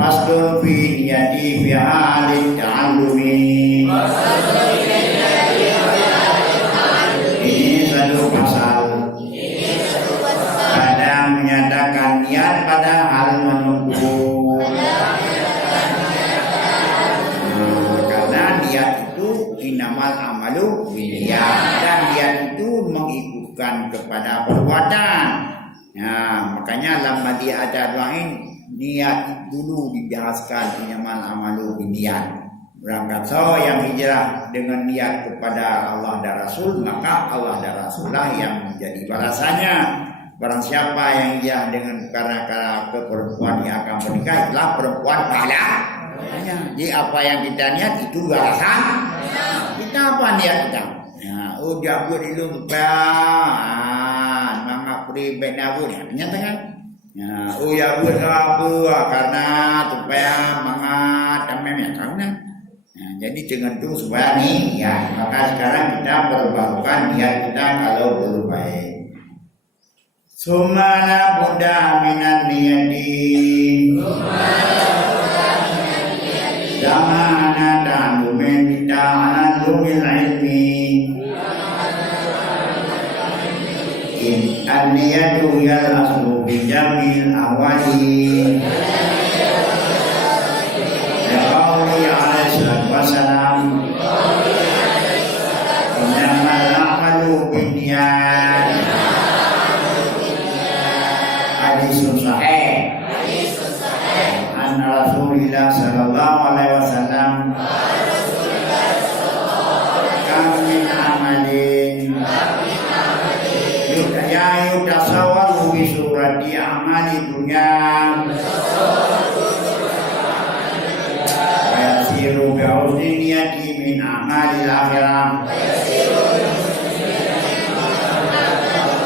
Faslun fi niyati fi halid ta'allumi. Ini satu pasal pada menyatakan niat pada hal menunggu. Karena niat itu inamal amalu binniyat, dan niat itu mengikutkan kepada perbuatan. Nah, makanya lama dia ada doain niat dulu dibahaskan inamal amalu binniyat. Berangkat yang hijrah dengan niat kepada Allah dan Rasul, maka Allah dan Rasulullah yang menjadi balasannya. Barang siapa yang hijrah dengan karena ke perempuan yang akan menikah, itulah perempuan pahala. Jadi apa yang kita niat itu balasan. Kita apa niat kita? Ya, jago dulu supaya mengakui benagu ya, nyatakan. Ya, buat apa? Karena supaya mengadamnya karena. Jadi dengan itu supaya nih ya, maka sekarang kita perbarukan niat kita kalau belum baik. Sumala buddha minan niyati. Zamana ta'lumin ta'allumil ilmi. In an-niyatu yal aslu bi jamil awali. Wassalam. Innamal a'malu binniyat. Hadisun sahih. An Rasulillah sallallahu alaihi wasallam. Kam min amalin yutasawwaru bi surati amali dunya. Yasiru bi'udhi niyati min amalil akhirah.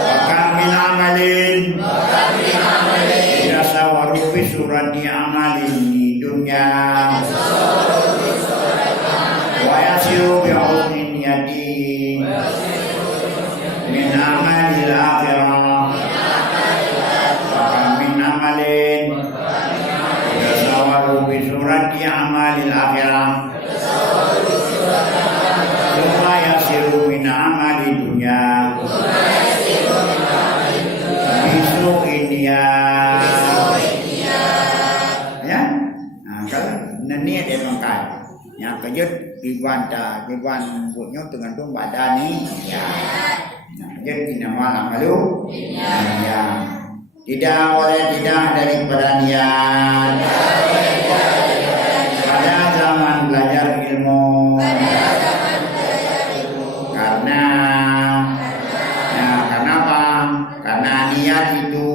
Wa kam min amalin yasawaru bi surati amalin dunya. Wa yasiru bi'udhi niyati min amalil akhirah. Wa kam min amalin yasawaru bi surati amalil akhirah. Summa yasiru min amali dunya bisu iniyat. Ya, nah kalau niat dia mengkai yang kejut biwan buatnya tergantung badan ni ya. Nah kejut inamal amalu ya. Tidak boleh tidak daripada niat pada zaman belajar ilmu. Karena apa? Karena niat itu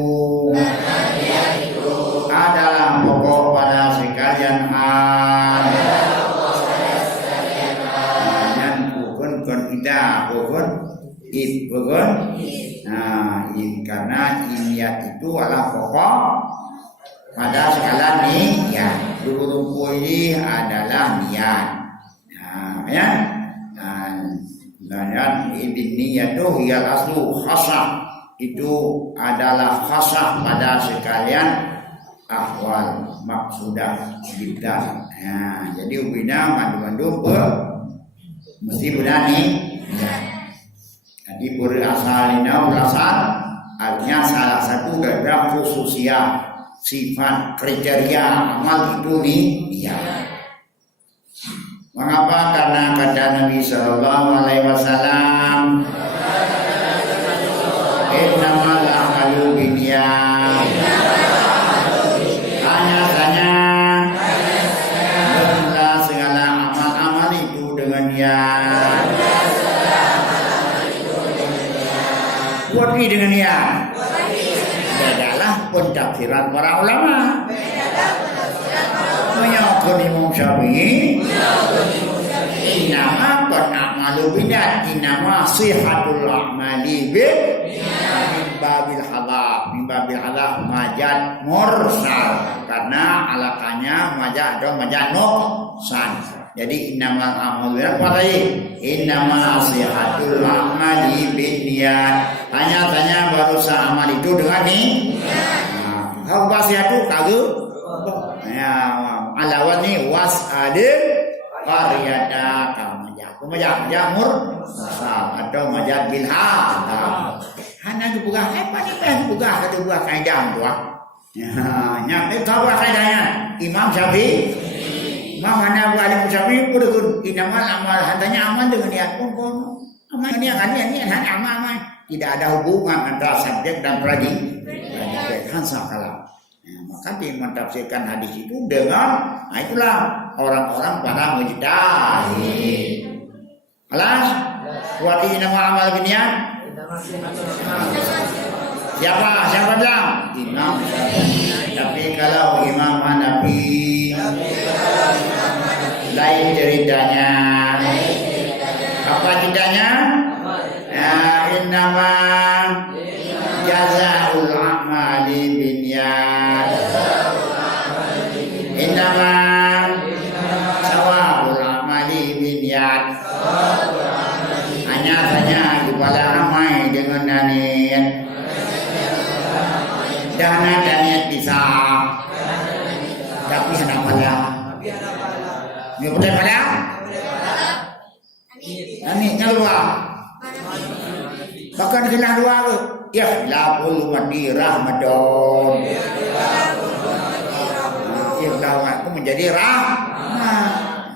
adalah pokok pada sekalian hal. Dan bukan kita, bukan it. Nah, karena niat itu adalah pokok pada sekalian niat. Dulu ini adalah niat. Nah, ya. Dan niat itu hiyal aslu khasah, itu adalah khasah pada sekalian ahwal maksudah kita. Nah, jadi ubina mandu-mandu mesti berani. Ya. Jadi berasal artinya salah satu dari khususnya sifat kriteria amal itu nih ya. Mengapa? Karena kata Nabi sallallahu alaihi wasallam, innamal a'malu binniyat. Hanya bermula segala amal-amal itu dengan niat. Buat dengan niat. Adalah pentafsiran para ulama. Menyokong Imam Syafi'i, inama penamalu bidat, inama sihatul a'mali babil halaf majad mursal, karena alakannya majad atau majad nuqsan. Jadi innamal a'malu innama sihatul a'mali binniyat. Hanya baru amal itu dengan niat. Hak wasiatu kagak. Ya, alawan ni wasadil qaryata kamajak jamur atau majak bilha. Hana dibuka apa ni kan buka kata buah kaidam tu. Ya, nyampe kau kaidahnya Imam Syafi'i. Imam mana alim Syafi'i pun inamal amal hantanya amal dengan niat pun. Amal niat amal. Tidak ada hubungan antara subjek dan predikat. Hansa kalam. Maka mentafsirkan hadis itu dengan itulah orang-orang para mujtahid. Alas, wati nama amal binian. Siapa bilang? Imam Syafi'i. Tapi kalau Imam Hanafi lain ceritanya. Apa ceritanya? Innama jazaa'ul a'mali binniyat. Innama sawabul a'mali binniyat. Hanya saja ibadah amal dengan niat. Dana dan niat bisa. Tapi hendak pada. Ni boleh pada? Ani nyawa. Bahkan kena dua ke? Ya, lapul mati Ramadan. Ya, aku menjadi rahmat.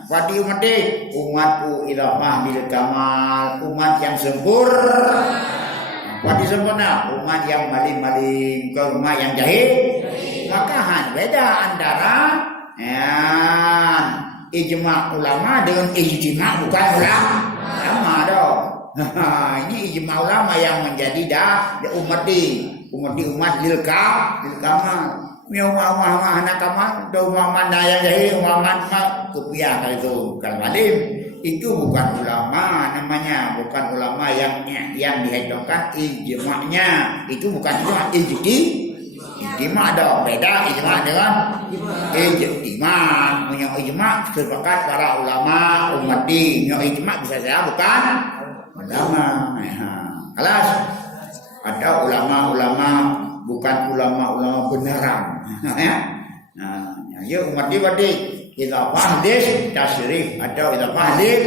Wadi umatku ilafah bil kamal, umat yang sempurna. Wadi sempurna, umat yang maling-maling, bukan umat yang jahil. Maka beda antara ijma ulama dengan ijma bukan ulama dong. Ini ijma ulama yang menjadi umat lil kamal. Umat anak kamal, umat daya jahil, umat kupiah itu kalmalim. Itu bukan ulama namanya, bukan ulama yang dihitungkan ijma'nya. Itu bukan ijma dong, beda ijma dengan ijma. Punya ijma sepakat para ulama ummati. Punya ijma bisa saja bukan ulama. Kelas ada ulama-ulama bukan ulama-ulama beneran. Ya ummati kita fahdis tasyrif atau kita fahdis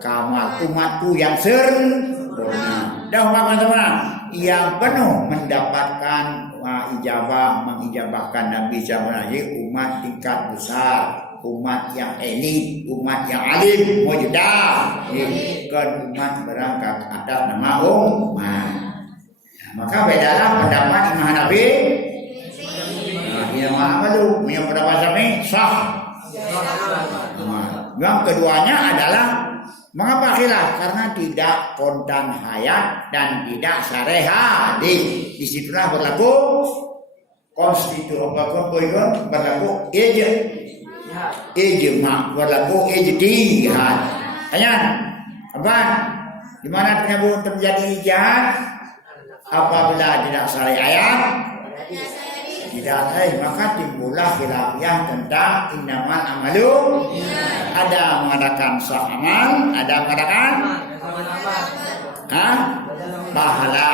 kamal umatku yang sempurna. Dan teman-teman yang penuh mendapatkan mengijabahkan Nabi SAW umat tingkat besar, umat yang elit, umat yang alim, mujadah, bukan umat berangkat atas nama umat. Maka bedalah pendapat Imam Hanafi. Imam Ahmad punya pendapat Syafi'i sah. Yang keduanya adalah mengapa khilaf? Karena tidak kontan hayat dan tidak syarih hadis. Disitulah berlaku berlaku ijma, berlaku ijtihad. Tanya apa? Di mana terjadi ijtihad? Apabila tidak syarih ayat, tidak syarih, maka timbullah khilafiyah tentang innamal amalu. Ada mengadakan sah amal, ada mengadakan pahala.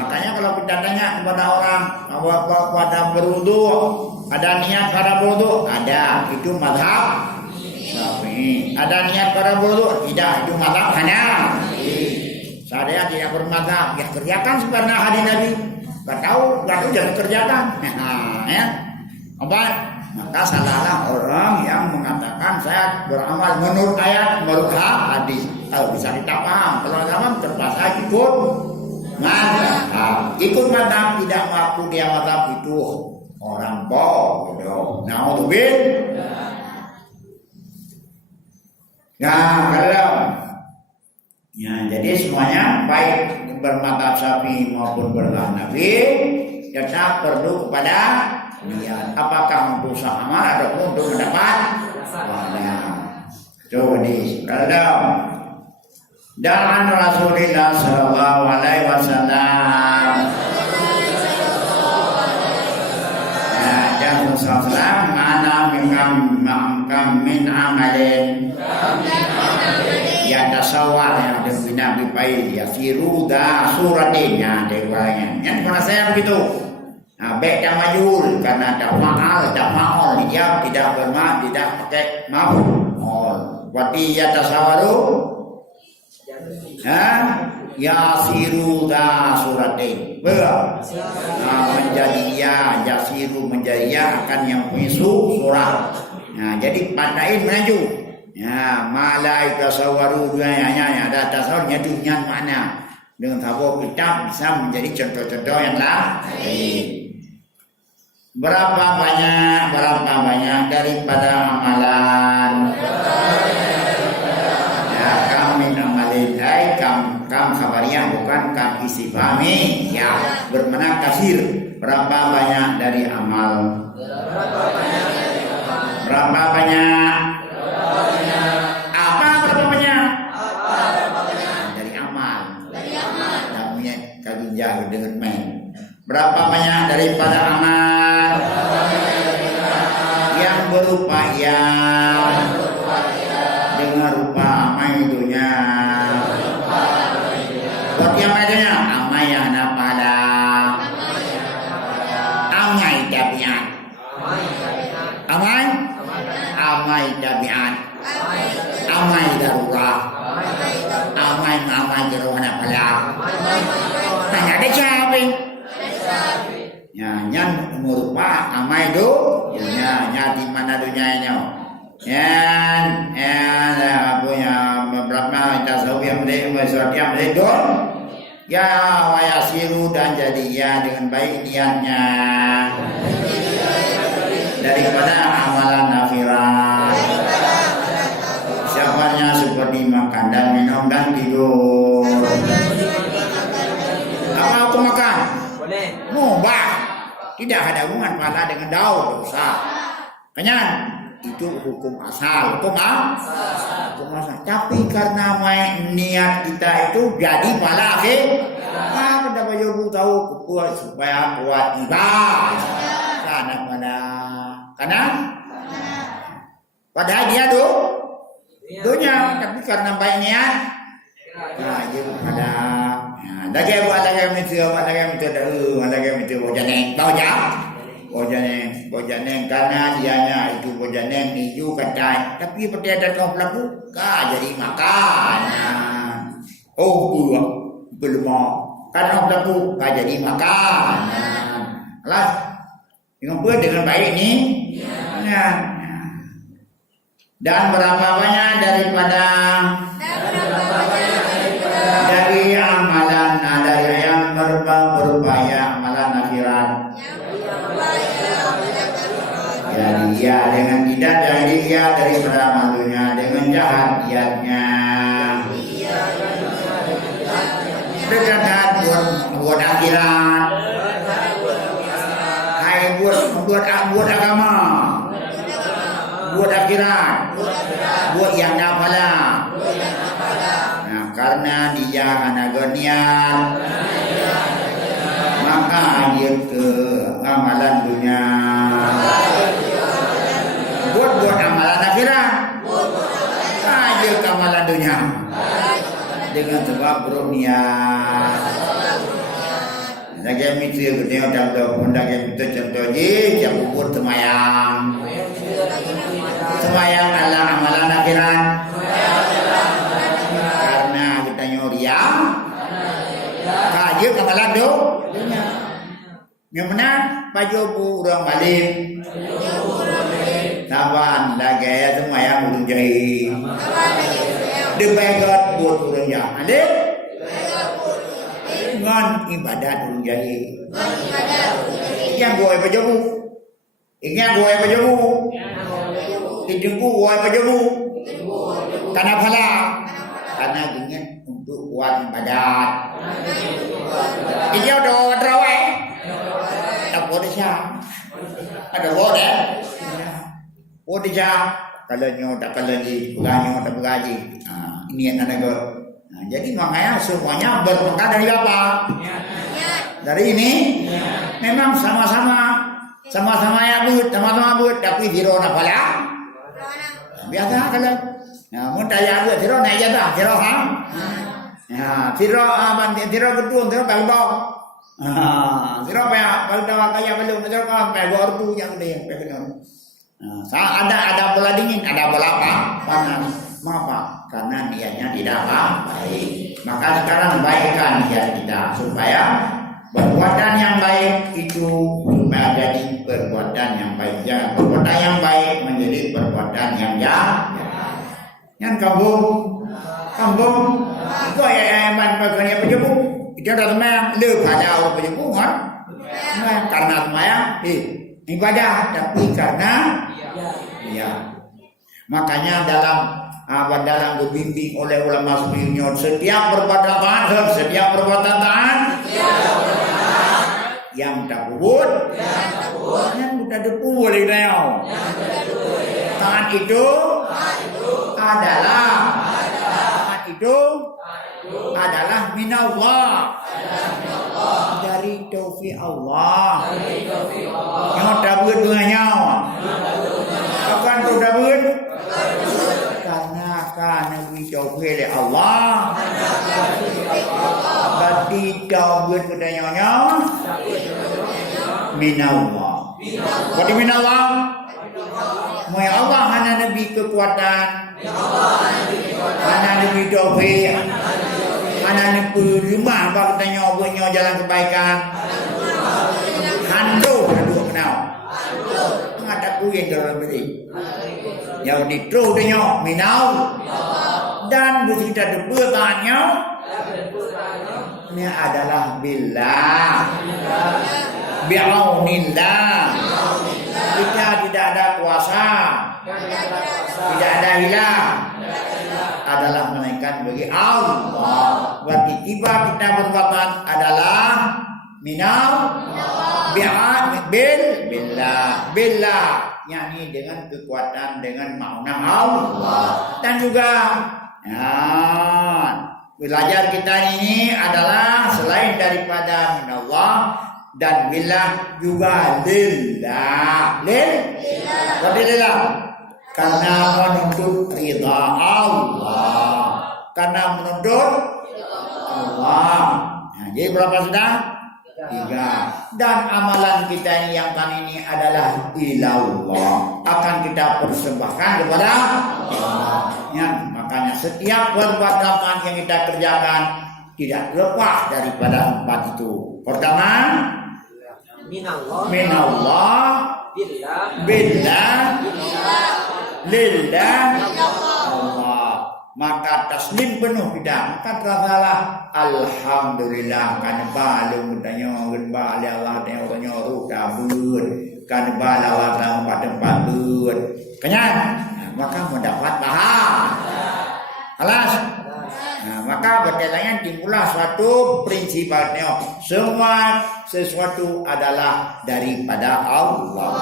Makanya kalau kita tanya kepada orang pada berwudu, ada niat pada berwudu, ada, itu mazhab Syafi'i. Ada niat pada berwudu, tidak, itu mazhab Hanafi. Saya tidak bermazhab, ya kerjakan sebenarnya hadis Nabi. Gak tahu jangan kerjakan. Ya. Apa? Maka salahlah orang yang mengatakan saya beramal menurut ayat, menurut hadis. Kalau bisa kita paham, kalau zaman terpaksa ikut mazhab. Ikut mazhab tidak mampu dia mazhab itu orang bodoh. Naudzubillah. Nah, kalau jadi semuanya baik bermadzhab Syafi'i maupun berhanafi tetap perlu kepada niat. Apakah untuk amal ataupun untuk mendapat pahala. Coba di dan Rasulullah sallallahu alaihi wasallam. Dan Rasulullah mana mengam min amalin. Ya tasawwar yang Nabi pai ya firuda suratinya dewanya. Yang mana saya begitu. Baik dan majul karena tafa'al dia tidak bermak, tidak pakai maf'ul. Berarti yatasawaru yasiru da suratain. Menjadi ya, yasiru menjadi ya akan yang punya surat. Jadi padain melaju. Malai tasawaru ya ada tasawurnya dunia mana. Dengan tahu kitab bisa menjadi contoh-contoh yang lain. Berapa banyak daripada amalan. Kam min amalin kam khabariyah bukan kam istifhami ya bermakna kasir. Berapa banyak dari amal? Berapa banyak? Apa berapa banyak? Dari amal. Namanya kaginjah dengan main. Berapa banyak daripada amal yang berupa dengan rupa amaidunya. Buat yang amaidunya amayana pada amai tabiat. Amai tabiat. Amai darurat. Amai jerohana pada. Tanya ada siapa? Nyan merupa amai do nya di mana dunianya punya beberapa tasawuf yang don ya wayasiru dan jadi ya dengan baik niatnya daripada amalan akhirat siapanya seperti makan dan minum dan tidur. Apa aku makan? Boleh. Mubah. Tidak ada hubungan pahala dengan dosa. Kenyang itu hukum asal. Hukum asal. Tapi karena niat kita itu jadi pahala akhir. Kita baju tahu kuat supaya kuat ibadah. Sana pada. Karena padahal dia dunia, tapi karena baik niat. Jadi pada. Lagi buat lagi itu bojaneng karena dianya itu bojaneng hijau kadai tapi pertiada kau pelaku jadi makan. Belum karena pelaku jadi makan. Lah dengan buat dengan baik ini. Dan berapa banyak daripada dari amalan dari yang berupaya amalan akhirat. Jadi ya dengan tidak jadi ya daripada malunya dengan jahat niatnya. Dengan buat akhirat. Hai buat agama. Buat akhirat. Buat yang nafala. Karena dia hanya niat maka dia ke amalan dunia buat amalan akhirat aja ke amalan dunia dengan sebab berniat. Lagi mitu kita dalam lagi mitu contoh je yang buat semayang ala amalan akhirat. Kaji kamalan do, yang mana baju orang balik, taban lagi semua yang urung jahit, debegot buat urung jahit, ngan ibadat urung jahit, yang gue baju, ingat gue baju, hidungku gue baju, kenapa lah? Karena ingin untuk kuat ibadat. Dia udah terawih. Tak boleh sah. Ada boleh. Boleh sah. Kalau nyo tak kalau di bukannya tak bergaji. Ini yang ada go. Jadi makanya semuanya bermula dari apa? Dari ini. Memang sama-sama ya but, sama-sama but. Tapi zero nak pala. Biasa kalau. Mun tanya buat zero naik aja dah. Zero ham. Zero kedua, zero bagbau. Sira pa kalau dah kaya belum sira kan pe gor tu yang dia pe benar. Ada bola dingin, ada bola apa? Panas. Mengapa? Karena niatnya tidak baik. Maka sekarang baikkan niat kita supaya perbuatan yang baik itu menjadi perbuatan yang baik. Ya, perbuatan yang baik menjadi perbuatan yang jahat. Yang kampung, itu yang bagian penyebut. Dia dah sembahyang, pada orang penyebut kan? Karena sembahyang, ibadah, tapi karena ya. Makanya dalam dibimbing oleh ulama sebelumnya, setiap perbuatan taat yang tak buat yang sudah dipul taat itu adalah minallah, dari taufik Allah. Yang tak buat dengannya akan tak buat karena Nabi taufik oleh Allah. Berarti taufik kepadanya minallah. Berarti minallah. Moga Allah hanya Nabi kekuatan, hanya Nabi taufik, hanya Nabi rumah bagi tanya obanya jalan kebaikan. Hantu kenal. Ada kuyen dalam diri. Yang itu dia minau dan bercerita debutannya ini adalah billah bi'aunillah. Kita tidak ada kuasa, tidak ada hilah, adalah melainkan bagi Allah. Berarti tiba kita berbuatan adalah minau billah, yakni dengan kekuatan, dengan makna Allah. Dan juga belajar kita ini adalah selain daripada minallah dan billah juga lillah. Lillah karena menuntut ridha Allah, karena menuntut Allah. Jadi berapa sudah? 3. Dan amalan kita ini yang kali ini adalah ilallah, akan kita persembahkan kepada Allah. Ya, makanya setiap perbuatan yang kita kerjakan tidak lepas daripada 4 itu. Pertama, minallah, billah, lillah, Allah. Maka taslim penuh kita. Maka terasalah alhamdulillah kan balung tanya bali Allah tanya ruh kabur kan bala Allah tempat bud. Kenyang. Maka mendapat pahala. Alas. Maka berjalan timbullah suatu prinsipnya. Semua sesuatu adalah daripada Allah.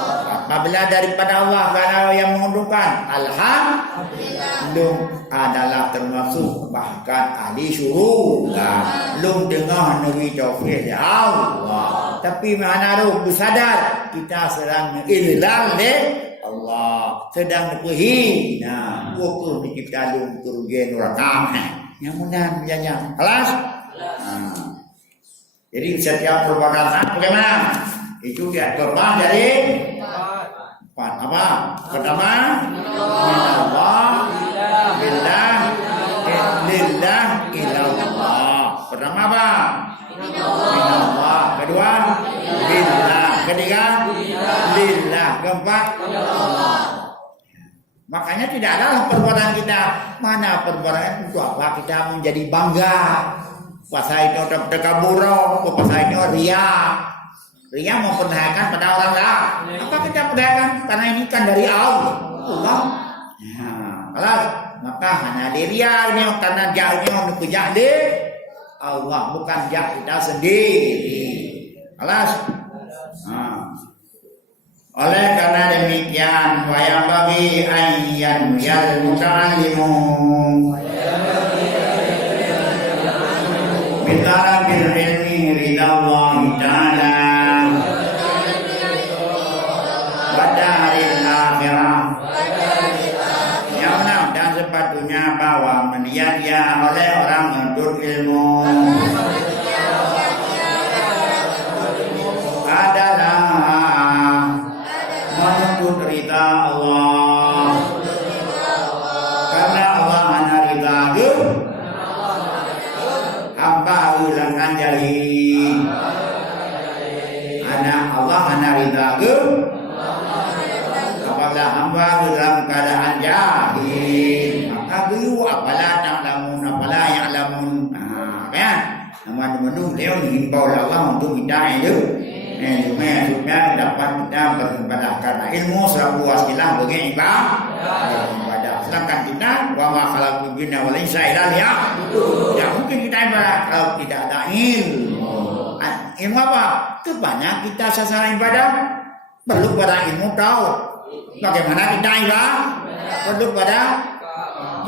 Apabila daripada Allah karena yang menguntungkan, alhamdulillah adalah termasuk bahkan ahli surga. Lum dengar nabi taufik Allah. Tapi mana ruh sadar kita sedang ilal Allah, sedang dipuhi. Pukul dicipta lum kerugian neraka. Yang mudah menjanya. Kelas? Jadi setiap perbuatan bagaimana? Itu dia korban dari 4. Apa? Pertama, minallah, billah, lillah, ilallah. Pertama apa? Minallah. Kedua, billah. Ketiga, lillah. Keempat, Allah. Makanya tidak ada perbuatan kita. Mana perbuatan itu apa? Kita menjadi bangga. Pasal itu terkaburo, pasal itu ria memperdayakan pada orang lain. Apa kita perdayakan? Karena ini kan dari Allah. Kalau maka hanya ria ini karena jahnya untuk jadi Allah, bukan jah kita sendiri. Alas. Oleh karena demikian, wa yang bagi ayyan yal muta'allimu bitara bil ilmi ridallahi ta'ala wa daril akhirah. Yang benar dan sepatutnya bahwa meniat oleh orang menuntut ilmu maksud rida Allah. Karena Allah hana rida ge hamba ulang anjali. Hana Allah hana rida ge apabila hamba dalam keadaan jahil, maka dulu apalah ta'lamun, apalah ya'lamun. Kan? Nama-nama dia dihimbau oleh Allah untuk minta ilmu. Supaya dapat kita beribadah karena ilmu selalu wasilah bagi ibadah. Sedangkan kita wa ma khalaqul jinna wal insa illa liya'budun. Tidak mungkin kita ibadah kalau tidak ada ilmu. Ilmu apa? Kebanyakan kita sasaran ibadah perlu pada ilmu tahu bagaimana kita ibadah, perlu pada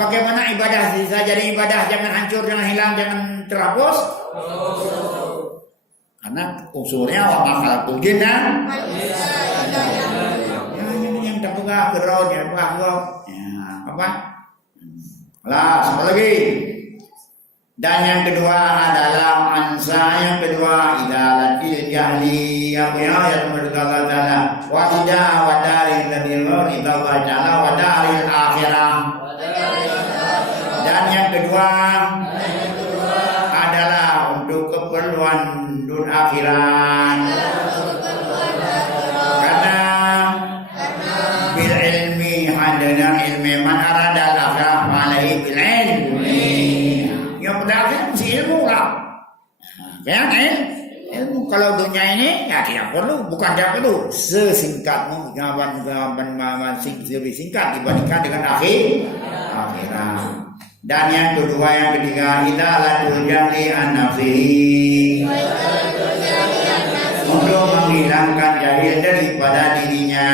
bagaimana ibadah bisa jadi ibadah, jangan hancur, jangan hilang, jangan terhapus. Karena unsurnya wa ma khalaqul jinna yang terbuka gerau ya apa? Lah, apa lagi? Dan yang kedua adalah ansa yang kedua idalatil jahli apa ya yang Allah Taala wa ida wa daril ladillah Allah Taala wa daril akhirah. Dan yang kedua adalah untuk keperluan dunia akhirat. Karena bil ilmi hadana ilmi man arada al-akhirah malai bil ilmi. Yang berakhir mesti ilmu lah. Kan ilmu kalau dunia ini ya tidak perlu, bukan tidak perlu. Sesingkat gaban lebih singkat dibandingkan dengan akhirat. Dan yang kedua yang ketiga idalatul jahli an nafsihi, untuk menghilangkan jahil daripada dirinya.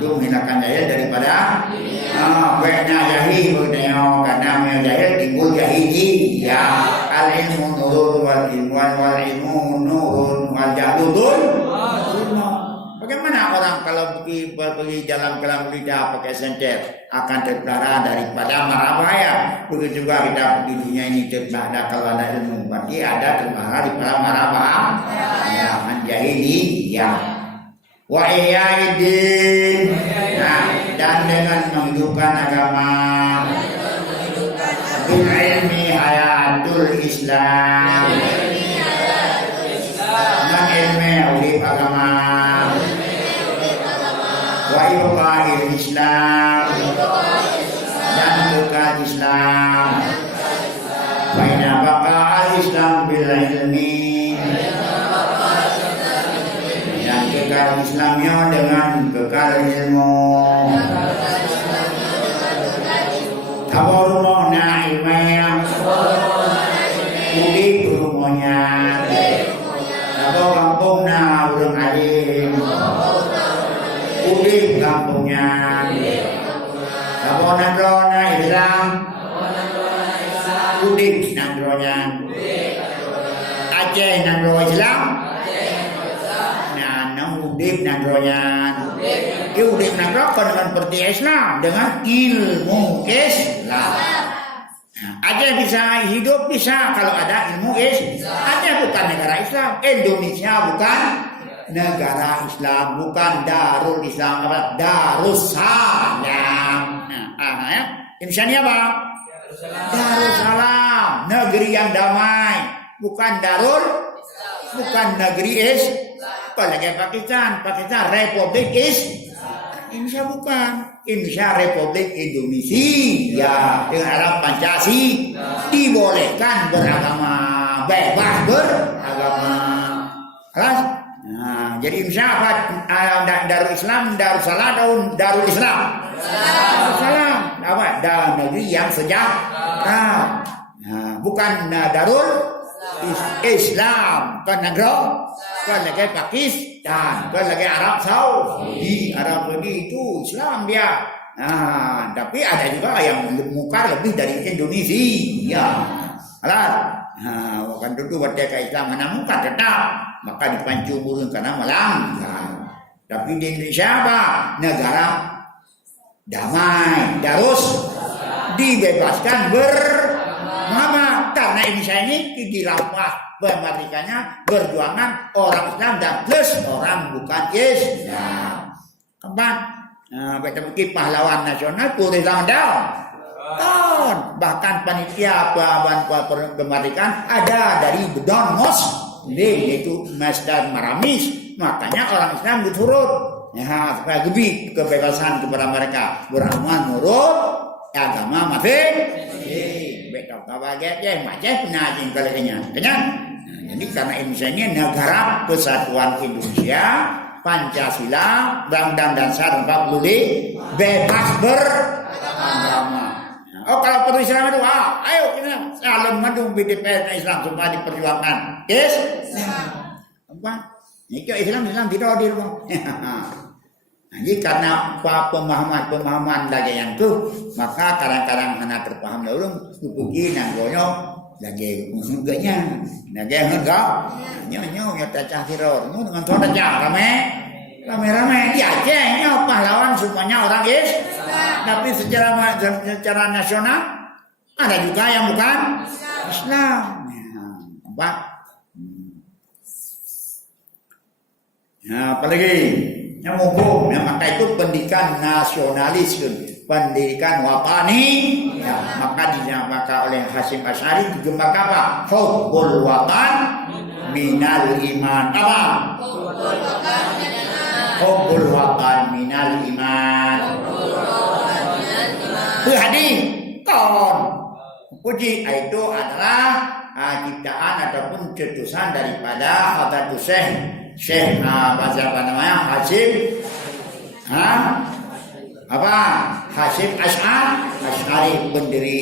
Untuk menghilangkan jahil daripada wena jahil karena jahil timbul jahili ya. Al ilmu nurun wal ilmu nurun wal jahlu nurun. Bagaimana orang kalau pergi jalan kelam lidah pakai senter akan terpelihara daripada mara bahaya. Begitu juga kita di dunia ini terpelihara kalau ada ilmu, berarti ada terpelihara daripada mara bahaya. Menjahili ya. Wa iyaidin. Nah, dan dengan menghidupkan agama. Bil ilmi hayatul Islam. Dengan ilmu urip agama. Wa ibqa'il Islam, dan kekal Islam. Fa inna baqa'al Islam bil ilmi, dan kekal Islamnya dengan kekal ilmu. Tabarumona ilmaya, udik rumahnya. Tabau kampungna urang alim. Udik kampungnya. Tabau nandrona Islam. Udik nandronya. Aceh nandro Islam. Nah, udik nandronya. Udik nandro dengan seperti Islam dengan ilmu Islam. Aceh bisa hidup bisa kalau ada ilmu Islam. Aceh bukan negara Islam. Indonesia bukan negara Islam, bukan Darul Islam, apa? Darussalam. Indonesia ini apa? Darussalam, negeri yang damai, bukan Darul, bukan negeri apalagi Pakistan, Republik Indonesia bukan. Indonesia Republik Indonesia dengan alam Pancasila dibolehkan beragama, bebas beragama. Kelas? Nah, jadi Indonesia apa? Darul Islam, Darussalam, Darul Islam. Darussalam. Apa? Negeri yang sejahtera. Nah, bukan Darul Islam, kan negara, kan lagi Pakistan, kan lagi Arab Saudi. Arab Saudi itu Islam dia. Nah, tapi ada juga yang mungkar lebih dari Indonesia. Alat. Nah, kan dulu merdeka Islam mana mungkar tetap, maka dipancung burung karena melanggar. Tapi di Indonesia apa? Negara damai, darus dibebaskan beragama. karena Indonesia ini dilampah pematikannya perjuangan orang Islam dan plus orang bukan Islam. Keempat, kita bikin pahlawan nasional tulis down. Bahkan panitia kemerdekaan ada dari Don Muslim, yaitu Masdar Maramis. Makanya orang Islam diturut supaya lebih kebebasan kepada mereka beramal menurut agama masing-masing. Betul kabaget macam penajin kalanya. Jadi karena Indonesia ini negara kesatuan Indonesia, Pancasila, Undang-Undang Dasar 45, bebas beragama. Oh kalau perlu Islam itu, ayo kita salam mendung BDPR Islam semua diperjuangkan. Yes? Apa? Ini Islam tidak di rumah. Jadi karena pemahaman lagi yang tu, maka kadang-kadang anak terpaham dulu, kupuki nanggonya lagi enggaknya, lagi enggak, nyonya tacah tiror, dengan tuan tacah rame di Aceh, pahlawan semuanya orang Islam, tapi secara nasional ada juga yang bukan Islam. Apa? Apalagi yang umum, maka itu pendidikan nasionalis, pendidikan watani, maka dinamakan oleh Hasyim Asy'ari dijembat apa? Hubbul watan minal iman. Apa? Hubbul watan minal iman. Itu hadis. Puji itu adalah ciptaan ataupun cetusan daripada Hadratus Syekh apa namanya Hasyim Hasyim Asy'ari pendiri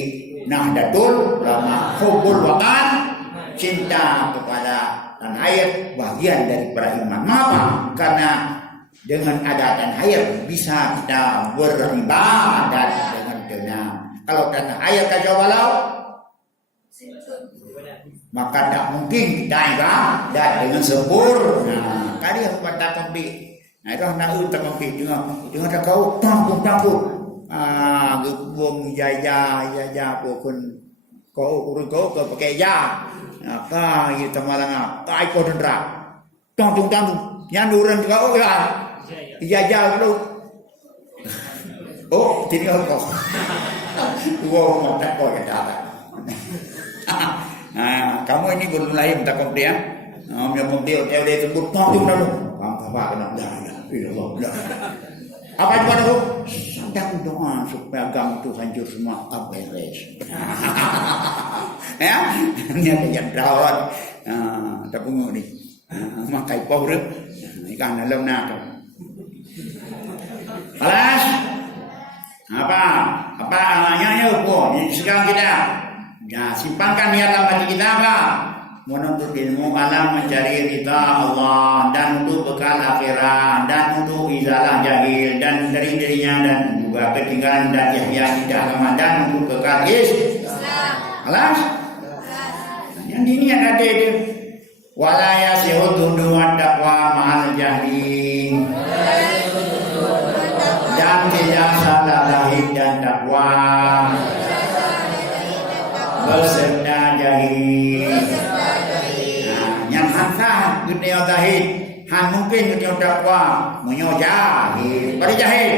Nahdlatul Ulama. Hubbul watan, cinta kepada tanah air, bagian daripada iman. Mengapa? Karena dengan ada tanah air bisa kita beribadat dengan tenang. Kalau tanah air kacau balau, maka tak mungkin kita ibadat dengan sempurna. Kali yang katakan di, itu nak utang kopi dengan tak kau tampung. Gebung jaya pokon kau urut kau pakai ja. Ka itu malang kai kau dendra. Tampung yang duran kau ya. Jaya lu. Oh, tinggal kau. Wow, mau tak kau kata. Kamu ini belum lahir tak kopi ya? Yang dia sebut tampung dulu. Apa kena dah. Apa itu pada sedang doa supaya agama itu hancur semua, beres. Ya, ini ada yang rawat. Tak pungut ni. Makai pohon. Ikan dalam nak. Alas. Apa namanya pun sekarang kita. Simpankan niat dalam hati kita apa? Menuntut ilmu alam, mencari ridha Allah dan untuk bekal akhirat dan untuk izalah jahil dan dari dirinya dan juga ketinggalan dan ihya tidak lama dan untuk bekal Islam. Alas? Yang ini ada di wala yasihudu wa taqwa ma'al jahil. Dan tidak salah lahir dan takwa beserta jahil. Yang hansa dunia zahid, mungkin dunia takwa menyo jahil. Pada jahil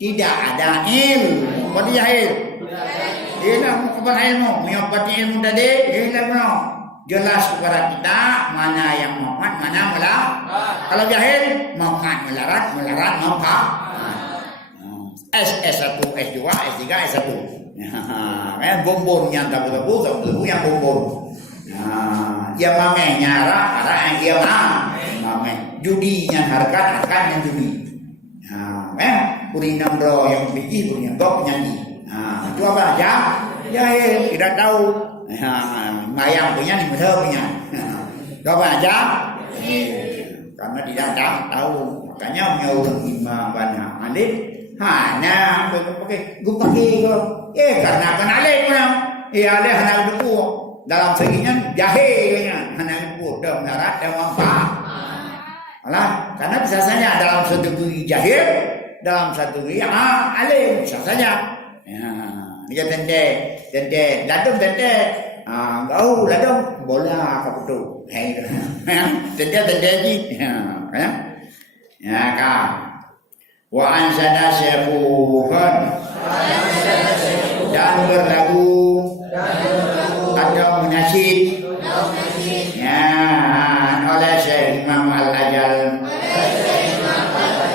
tidak ada ilmu. Pada jahil dia kepada ilmu, menyo pada ilmu tadi dia jelas kepada kita mana yang manfaat, mana melarat. Kalau jahil manfaat melarat manfaat. S1, S2, S3, S1. Bombon yang tak betul yang bombon. Dia mamen nyara yang dia mamen. Judi yang harkat yang judi. Puring namro yang biji puring gok nyanyi. Itu apa aja? Jahil tidak tahu. Mayang punya ni muda punya. Itu apa aja? Karena tidak tahu. Makanya menyaur imam banyak alif. Hanya pakai gue pakai karena kan alih pun alih hanya debu dalam seginya jahilnya hanya debu dah darat dan manfaat. Alah karena bisa saja dalam satu gigi jahil dalam satu gigi alih bisa saja. Dia tende datum tende Gau lah dong bola ka putu. Hai. Tenda ji. Ya kan. Wa ansada syekhuhun dan berlagu atau munasyid ya oleh Syekh Imam Al-Ajal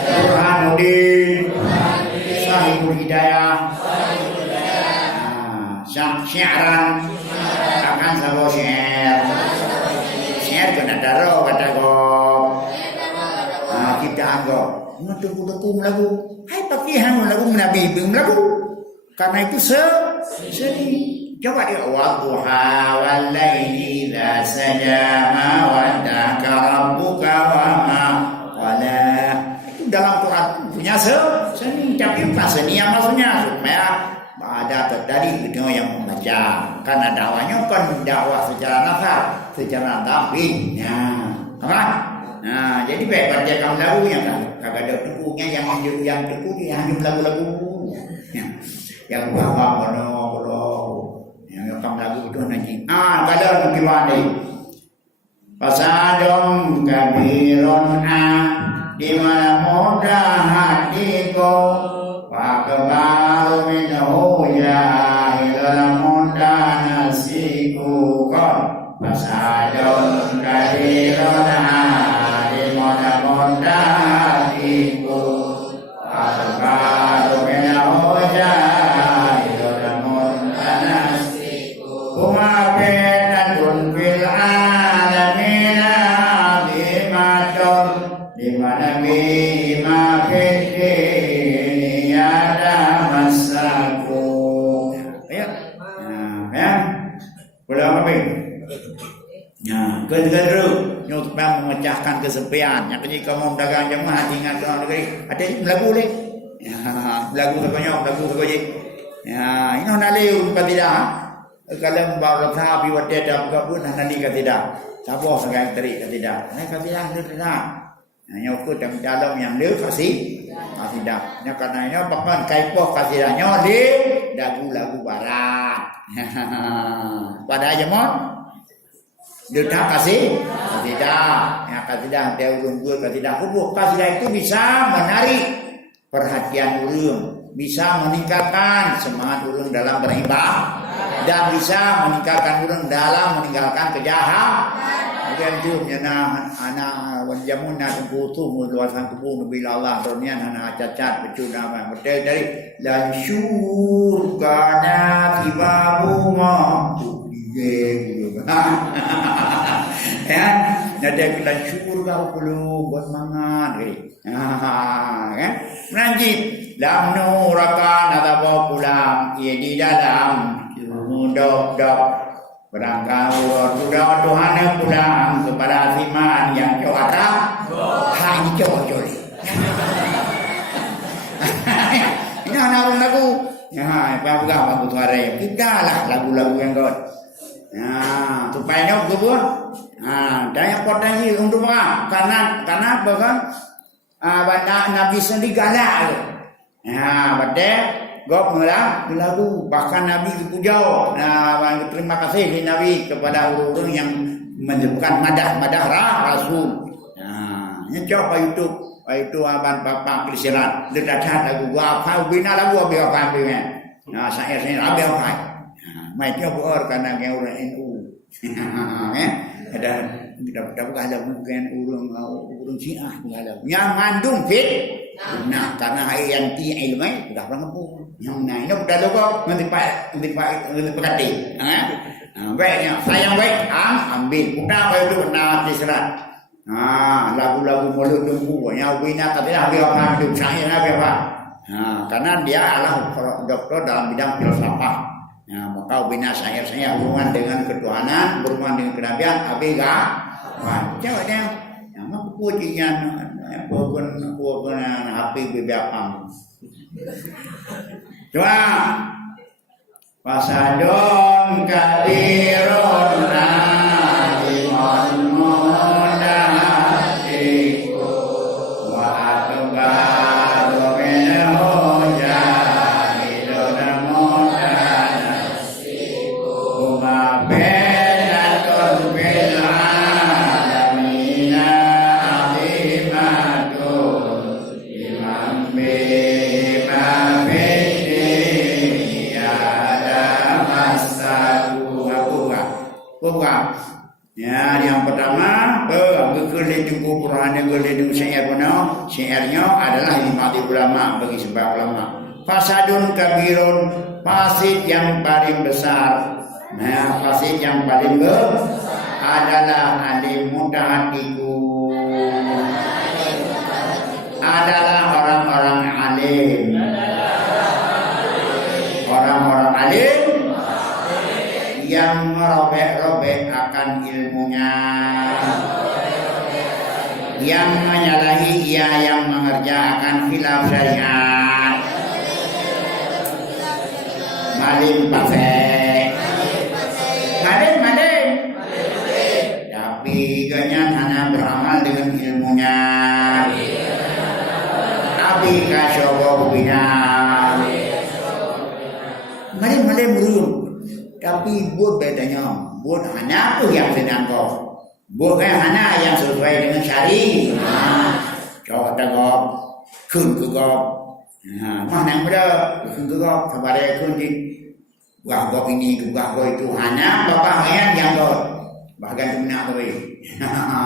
Burhanuddin Sahibul Hidayah syiaran akan sabo syair kena daro kata go ciptaan go Tuku lagu, hai pakihan lagu Nabi bing lagu, karena itu sedih. Coba dia wadduha wal laili idza saja ma waddaka rabbuka wa ma qala. Itu dalam Quran punya seni, tapi seni yang maksudnya supaya ada tadi itu yang membaca. Karena dakwahnya kan dakwah secara nafas, secara tampilnya. Apa? Nah, jadi baik baca kamu lagu yang kagak ada tukunya yang tuku dia hanya lagu-lagu yang bawa bono yang kamu lagu itu nanti. Kalau gimana? Pasadom kabirun di mana mudah hatiku pakbaru minhu ya ilal mudah nasiku pasadom kabirun Mondatiku Al-Baru Minahujah Ilulamun Tanasiku Umabenatun fil alamina Bimatun Dimana bima fitini Yada masaku. Ayo ya pulang apa nah, kedua nyutbang memecahkan kesepian. Yang keji kamu dagang jemaah ingat dalam negeri. Ada lagu leh. Ya, lagu sebanyak lagu sebanyak. Ya, ini naliu tidak. Kalau baru tahu biwat dia dalam kabun nanti tidak. Sabar sangat teri tidak. Mereka tidak tidak. Hanya ukut yang dalam yang dia kasih tidak. Ya karena ini bahkan kaipoh kasih dahnya di lagu-lagu barat. Pada aja mon. Dia kasih tidak, ya tidak dia urung gue tidak hubung kasih itu bisa menarik perhatian urung, bisa meningkatkan semangat urung dalam beribadah dan bisa meningkatkan urung dalam meninggalkan kejahatan. Kemudian jumnya anak wajamuna temputu muluasan tubuh bila Allah dunia anak cacat becuna betul dari dan syur kana tibabu ma ya, ada bilang syukur kau perlu buat mangan, kan? Melanjut, lam nurakan atau pulang, ia di dalam dok berangkat sudah Tuhan pulang kepada Siman yang coba hanya coba. Ini anak lagu, ya, apa tuare kita lah lagu-lagu yang kau. Nah, supaya nyok gue daya potensi untuk apa? Karena apa kan? Nabi sendiri galak. Nah, betul. Gue mengalah lagu bahkan Nabi dipujau. Nah, terima kasih di Nabi kepada orang-orang yang menyebutkan madah Rasul. Nah, nyok itu abang papa krisiran. Dekat lagu gua apa? Bina lagu apa? Nah, saya apa? Macam buat karena yang orang NU, ada bukan ada mungkin urung Syiah bukan ada. Yang mandung fit, nah karena yang ti ilmu sudah pernah pun. Yang naik itu sudah lupa nanti berkati, baiknya sayang baik, ambil. Bukan apa itu benar diserat. Lagu-lagu mulut tunggu, yang bina katanya habis apa hidup saya apa. Karena dia adalah doktor dalam bidang filsafat. Ya, maka bina saya hubungan dengan ketuhanan, berhubungan dengan kenabian, tapi enggak. Coba dia, yang apa pujinya, bukan HP beberapa. Coba, pasadon kalirun naimon monatiku wa akbar menahoja idona monatiku. berjudul syair pun syairnya adalah himati ulama bagi sebab ulama. Fasadun kabirun, fasid yang paling besar. Nah, fasid yang paling besar adalah alim mutahatiku, adalah orang-orang alim, orang-orang alim yang merobek-robek akan ilmunya, yang menyalahi ia yang mengerjakan khilaf syariat. Malim pasek, malim, tapi ganyan hanya beramal dengan ilmunya. Abi kasyogo bina, malim belum. Tapi buat bedanya, buat hanya tu yang sedang kau, buat hanya yang sesuai dengan syari. Coba tengok, kun ke kau, mana yang muda, kun ke kau, kabarnya kun di, buah kau ini, buah kau itu hanya bapak yang kau, bahagian dunia tu.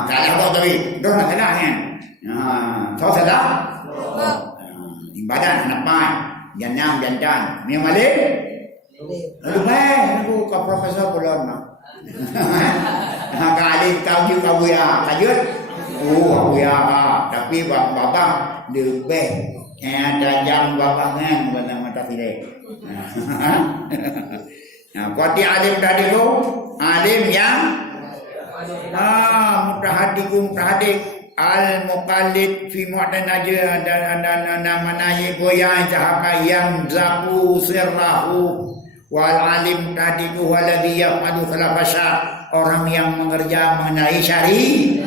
Kalau kau tu, dorang nak kena kan? Tahu sedap? Ibadat kenapa? Jangan jantan, ni malik. Lalu baik, aku ke profesor belum nak. Kali kau juga buaya, kajut. Aku ya, tapi bapa lebih. Ada jam bapa kan, benar mata tidak. Kuati alim tadi tu, alim yang mutahadik al-muqallid fi mu'tanaja dan namanya goyang cahaka yang zaku sirrahu. Wal alim tadi tu waladhi yafadu khalafasha, orang yang mengenai syari.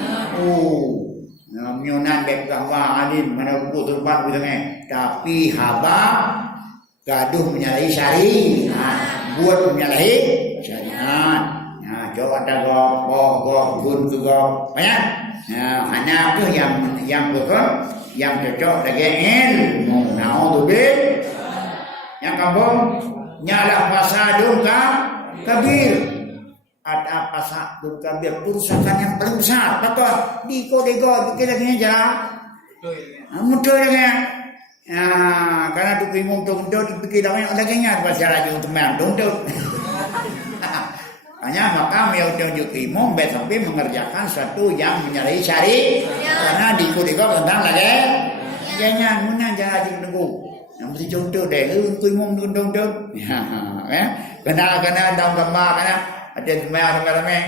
Nyunan bek bahwa alim mana buku terbat bilangnya, tapi haba gaduh menyalahi syari, buat menyalahi syariat. Coba tengok gun juga banyak. Hanya tu yang betul, yang cocok dengan ilmu. Naudzubillah. Yang kampung nyalah fasadun kabir, ada fasadun kabir, kerusakan yang paling besar. Betul, diko kita kena aja mudah dengan karena tu bingung tu dipikir dah ada kena pasal lagi untuk main dongdok. Hanya maka mau tunjuk imam tapi mengerjakan sesuatu yang menyalahi syari, karena diko tentang lagi jangan muna jangan nunggu. Mesti contoh deh, imam dong. Kena dalam gambar kena ada ramai.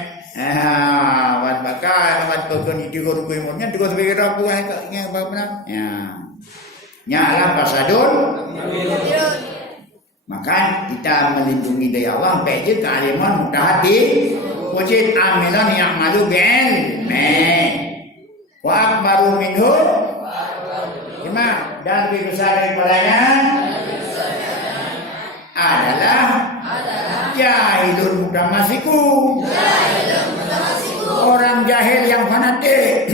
Maka amat pokok itu guru imamnya juga sebagai rabu yang apa benar. Nyala fasadun. Maka kita melindungi dari Allah baik kealiman mutahati wajib amilan yang malu ben wa akbaru minhu dan lebih besar daripadanya adalah jahilun mutamasiku, orang jahil yang fanatik.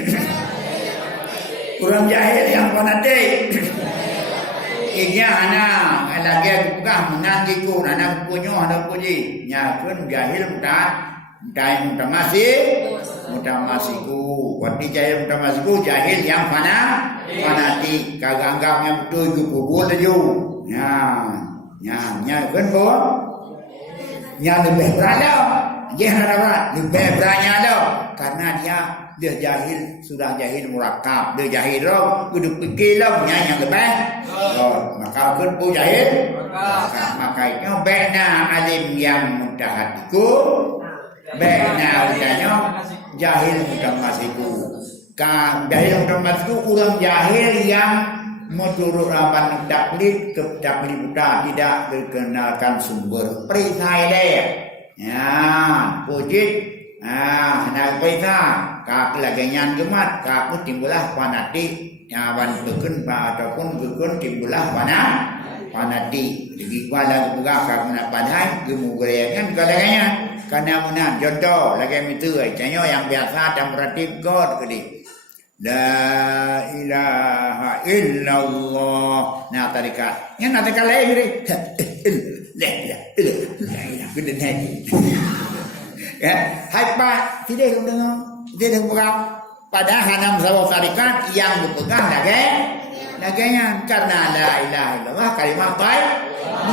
Orang jahil yang fanatik. Iya anak lagi buka menangiku anak puji nyakun jahil mutamasiku. Waktu jahil mutamasiku jahil yang fanatik kagak anggapnya betul itu kubur aja. Kan bawa yang lebih berada lebih beratnya dah, karena dia jahil, sudah jahil murakab, dia jahil roh, kudu fikir lah yang lebih. Maka kan pun jahil, maka itu bena alim yang mutahatiku, bena udahnya jahil mutamasiku. Jahil mutamasiku kurang jahil yang menurut rapan taklid ke taklid buta tidak dikenalkan sumber perisai deh. Pujit, nak perisai. Kak lagian gemat, kak pun timbullah fanatik, wan bekun ataupun bekun timbullah fanatik. Jadi kuala buka kak nak padai, gemugorean kalaganya. Karena mana jodoh lagi itu, contoh yang biasa dan beratib God kali. La ilaha illallah. Nah tarikat, yang nak tarikat lain ni. La ilaha illallah. Ya, hai pak, tidak dengar. Dia dah berap. pada hanam sawah tarikat yang dipegang laganya karena la ilaha illallah kalimat baik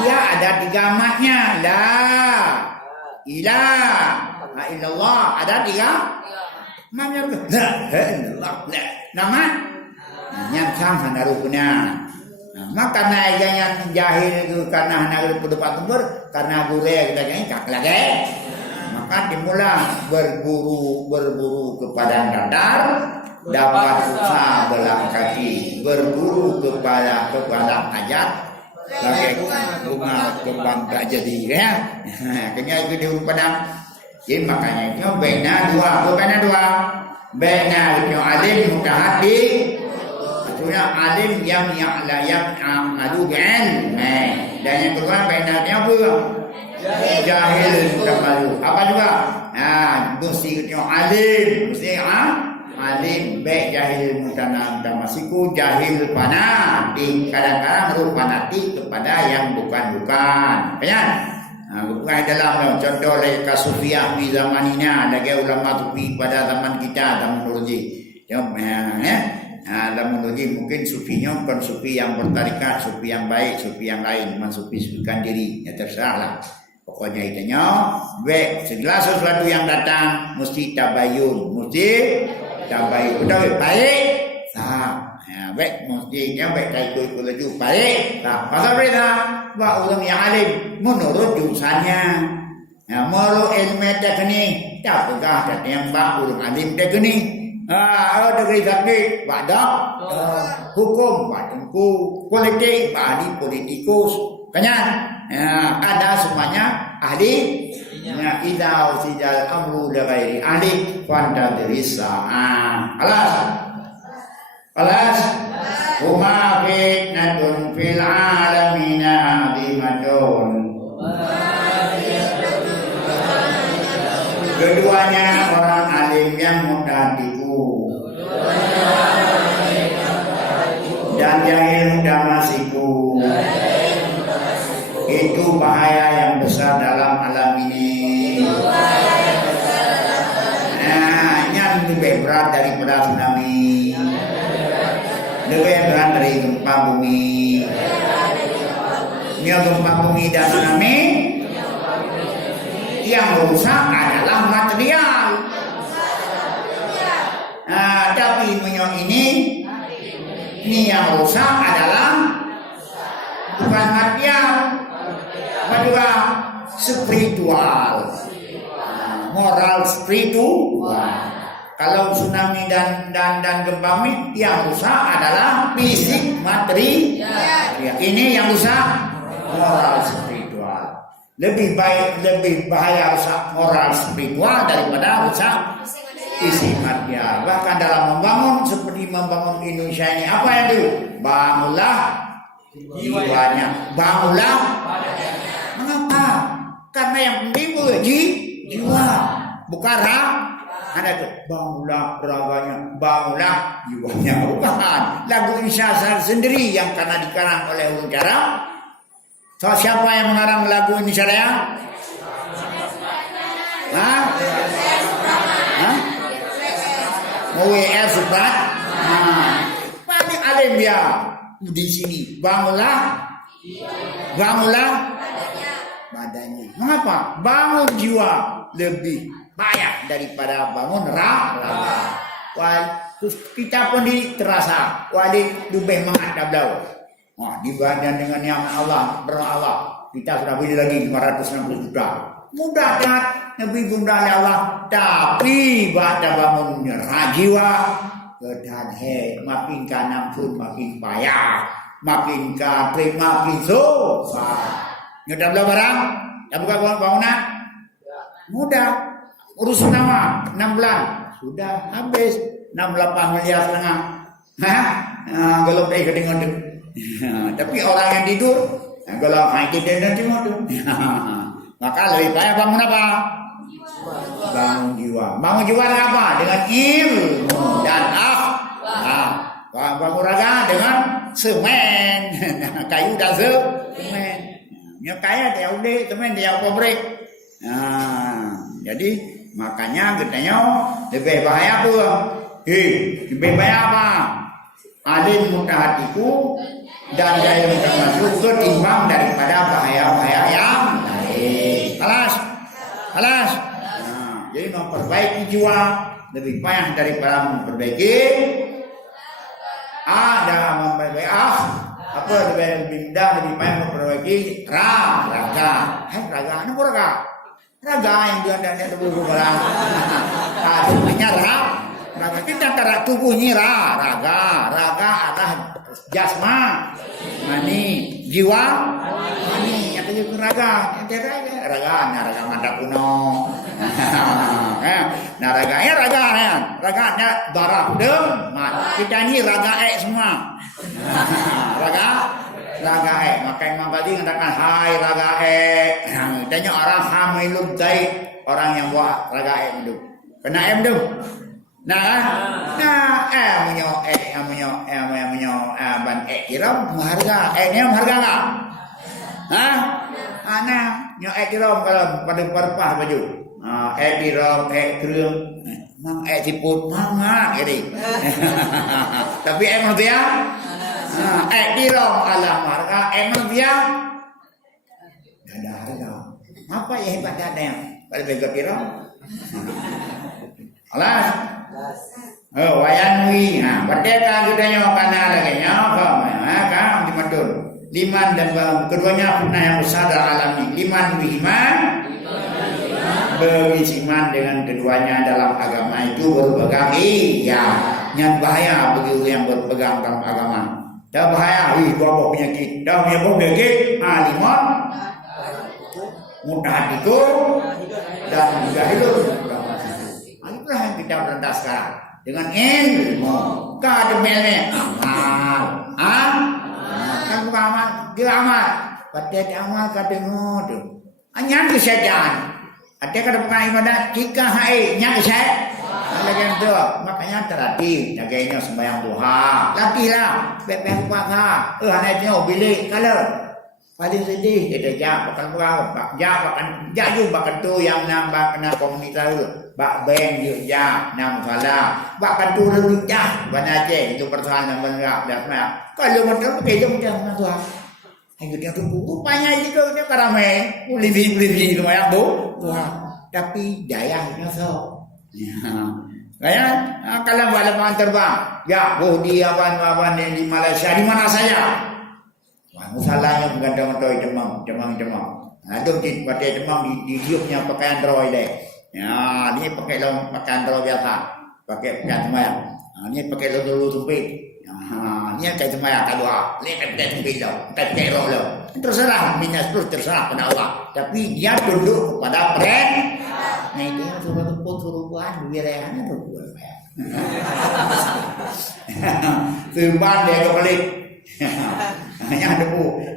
dia ada 3 matnya la ilaha illallah ada 3 matnya la ilaha illallah nama yang sama narupnya. Maka naiknya yang jahil itu karena hendak berdebat umur karena gure kita jangan kak lagi. Maka dimulai berburu kepada dadar dapat usaha belang kaki berburu kepada ajat bagaikan bunga kembang tak jadi ya. Kena itu di padang. Jadi makanya itu bena dua. Bena itu alim mutahaddi punya alim yang amalu bi'ilm. Dan yang kedua benarnya apa? Jahil terlalu. Apa juga? Mesti alim, mesti alim baik jahil mutanam tamasiku jahil fanatik. Kadang-kadang fanatik kepada yang bukan-bukan. Kan? Bukan dalam contoh kasufiah di zaman ini ada ulama sufi pada zaman kita zaman dulu. Dalam menurut mungkin sufinya bukan sufi yang bertarikat, sufi yang baik, sufi yang lain, mensufi-sufikan diri, ya terserahlah. Pokoknya itunya, segala sesuatu yang datang mesti tabayun, betul baik, sah, baik mesti yang baik ikut laju baik, sah. Pasal berita, bahwa orang yang alim menurut jurusannya, menurut ilmu teknik, tak pegah yang bah orang alim teknik. Negeri sakit, badak, hukum, batengku, politik, ahli politikus, kenyan, ada semuanya ahli. Idza usijal amru ghairi ahli fantadrisa. Alas, huma fitnatun fil alamina azimatun. Keduanya orang alim yang mudah tipu dan jahil mudah masiku. Itu bahaya yang besar dalam alam ini. Yang lebih berat daripada tsunami, lebih berat dari gempa bumi. Gempa bumi dan tsunami yang rusak adalah material. Tapi ini yang rusak adalah bukan material, kedua spiritual, moral spiritual. Kalau tsunami dan gempa bumi yang rusak adalah fisik materi. Ini yang rusak moral spiritual. Lebih bahaya rusak moral spiritual daripada rusak fisik material. Bahkan dalam membangun seperti membangun Indonesia ini apa yang itu? Bangunlah jiwanya. Bangunlah. Mengapa? Karena yang penting jiwa, bukan ada tuh bangunlah raganya, bangunlah jiwanya, bukan. Lagu Indonesia sendiri yang karena dikarang oleh Ulun Cara. So, siapa yang mengarang lagu Indonesia Raya? WR Subrat. Paling alim dia di sini. Bangunlah badannya. Mengapa? Bangun jiwa lebih banyak daripada bangun raga. Terus kita pun terasa wali lebih menghadap lau. Di badan dengan yang Allah berallah kita sudah beli lagi 560 juta. Mudah kan Nabi bunda Allah, tapi pada bangunnya jiwa kedan makin kanan pun makin payah, makin kaprik makin susah. Nyedap barang, tak buka bangunan, mudah. Urus nama 6 bulan sudah habis 68 miliar setengah. Kalau baik kedengar tu. Tapi orang yang tidur, kalau tidur nanti mau tu. Maka lebih baik bangun apa? Bangun jiwa. Bangun jiwa apa? Dengan ilmu dan bangun raga dengan semen, kayu dan semen. Yang kaya dia udah semen dia pabrik. Jadi makanya katanya lebih bahaya apa? Bayar apa? Alim mudah hatiku dan daya termasuk ketimbang daripada bahaya-bahaya yang lain. Alas. Jadi memperbaiki jiwa lebih payah daripada memperbaiki apa lebih mudah lebih payah memperbaiki raga. Raga apa raga? Raga yang dia ada tubuh orang. Sebenarnya raga kita antara tubuhnya raga adalah jasma, mani, jiwa, mani. Yang itu raga mata kuno. Raganya darah dem, kita ni raga semua. Raga maka Imam Ghazali mengatakan hai raga tanya orang hamilud dai, orang yang buat raga itu kena dem. Ban kiram harga ni harga enggak? Nyo kiram kalau pada perpah baju. Kiram kerum mang siput mang ini. Tapi emang dia kiram alam harga emang dia ada harga. Apa yang hebat ada pada bego kiram? Alas. Wayan wi. Berdeka kita nyokana lagi kan di madun. Liman dan keduanya pernah yang besar dalam alam ini. Liman wiman berisiman dengan keduanya dalam agama itu berpegang yang bahaya bagi yang berpegang dalam agama. Dah bahaya, bawa penyakit. Dah punya penyakit, liman mudah hatiku dan juga hidup. Itulah yang kita berendah sekarang dengan ilmu. Kademene kan bukan amal, dia amal. Pada amal kadang tu. Hanya kesejahteraan. Ada kata bukan ibadat jika nya kesejahteraan. Lagi tu, makanya terlatih. Jaganya sembahyang duha. Latihlah. Bebek puasa. Hananya bilik kalau paling sedih kita bakal berau, bakal tu yang nampak kena komunitas tu. Bak beng juga nam salah. Bak tu lebih jah banyak je itu persoalan benar dah mak. Kalau macam begitu macam tu. Hingga dia tu rupanya itu dia karamai. Lebih itu banyak tu. Tapi dayanya so. Kayak kalau balapan terbang, ya di awan di Malaysia di mana saja. Masalahnya bukan demam. Ada di pakai demam di hiupnya pakaian terowai deh. Ya, ni pakai pakaian terowai biasa, pakai pakaian semaya. Ni pakai dulu sempit. Ni kayak semaya kedua, lihat kayak sempit dah, kayak roll. Terserah minyak terserah pada Allah. Tapi dia tunduk kepada brand. Nah dia suruh-suruhan wilayahnya tu. Serban dia kebalik. Hanya ada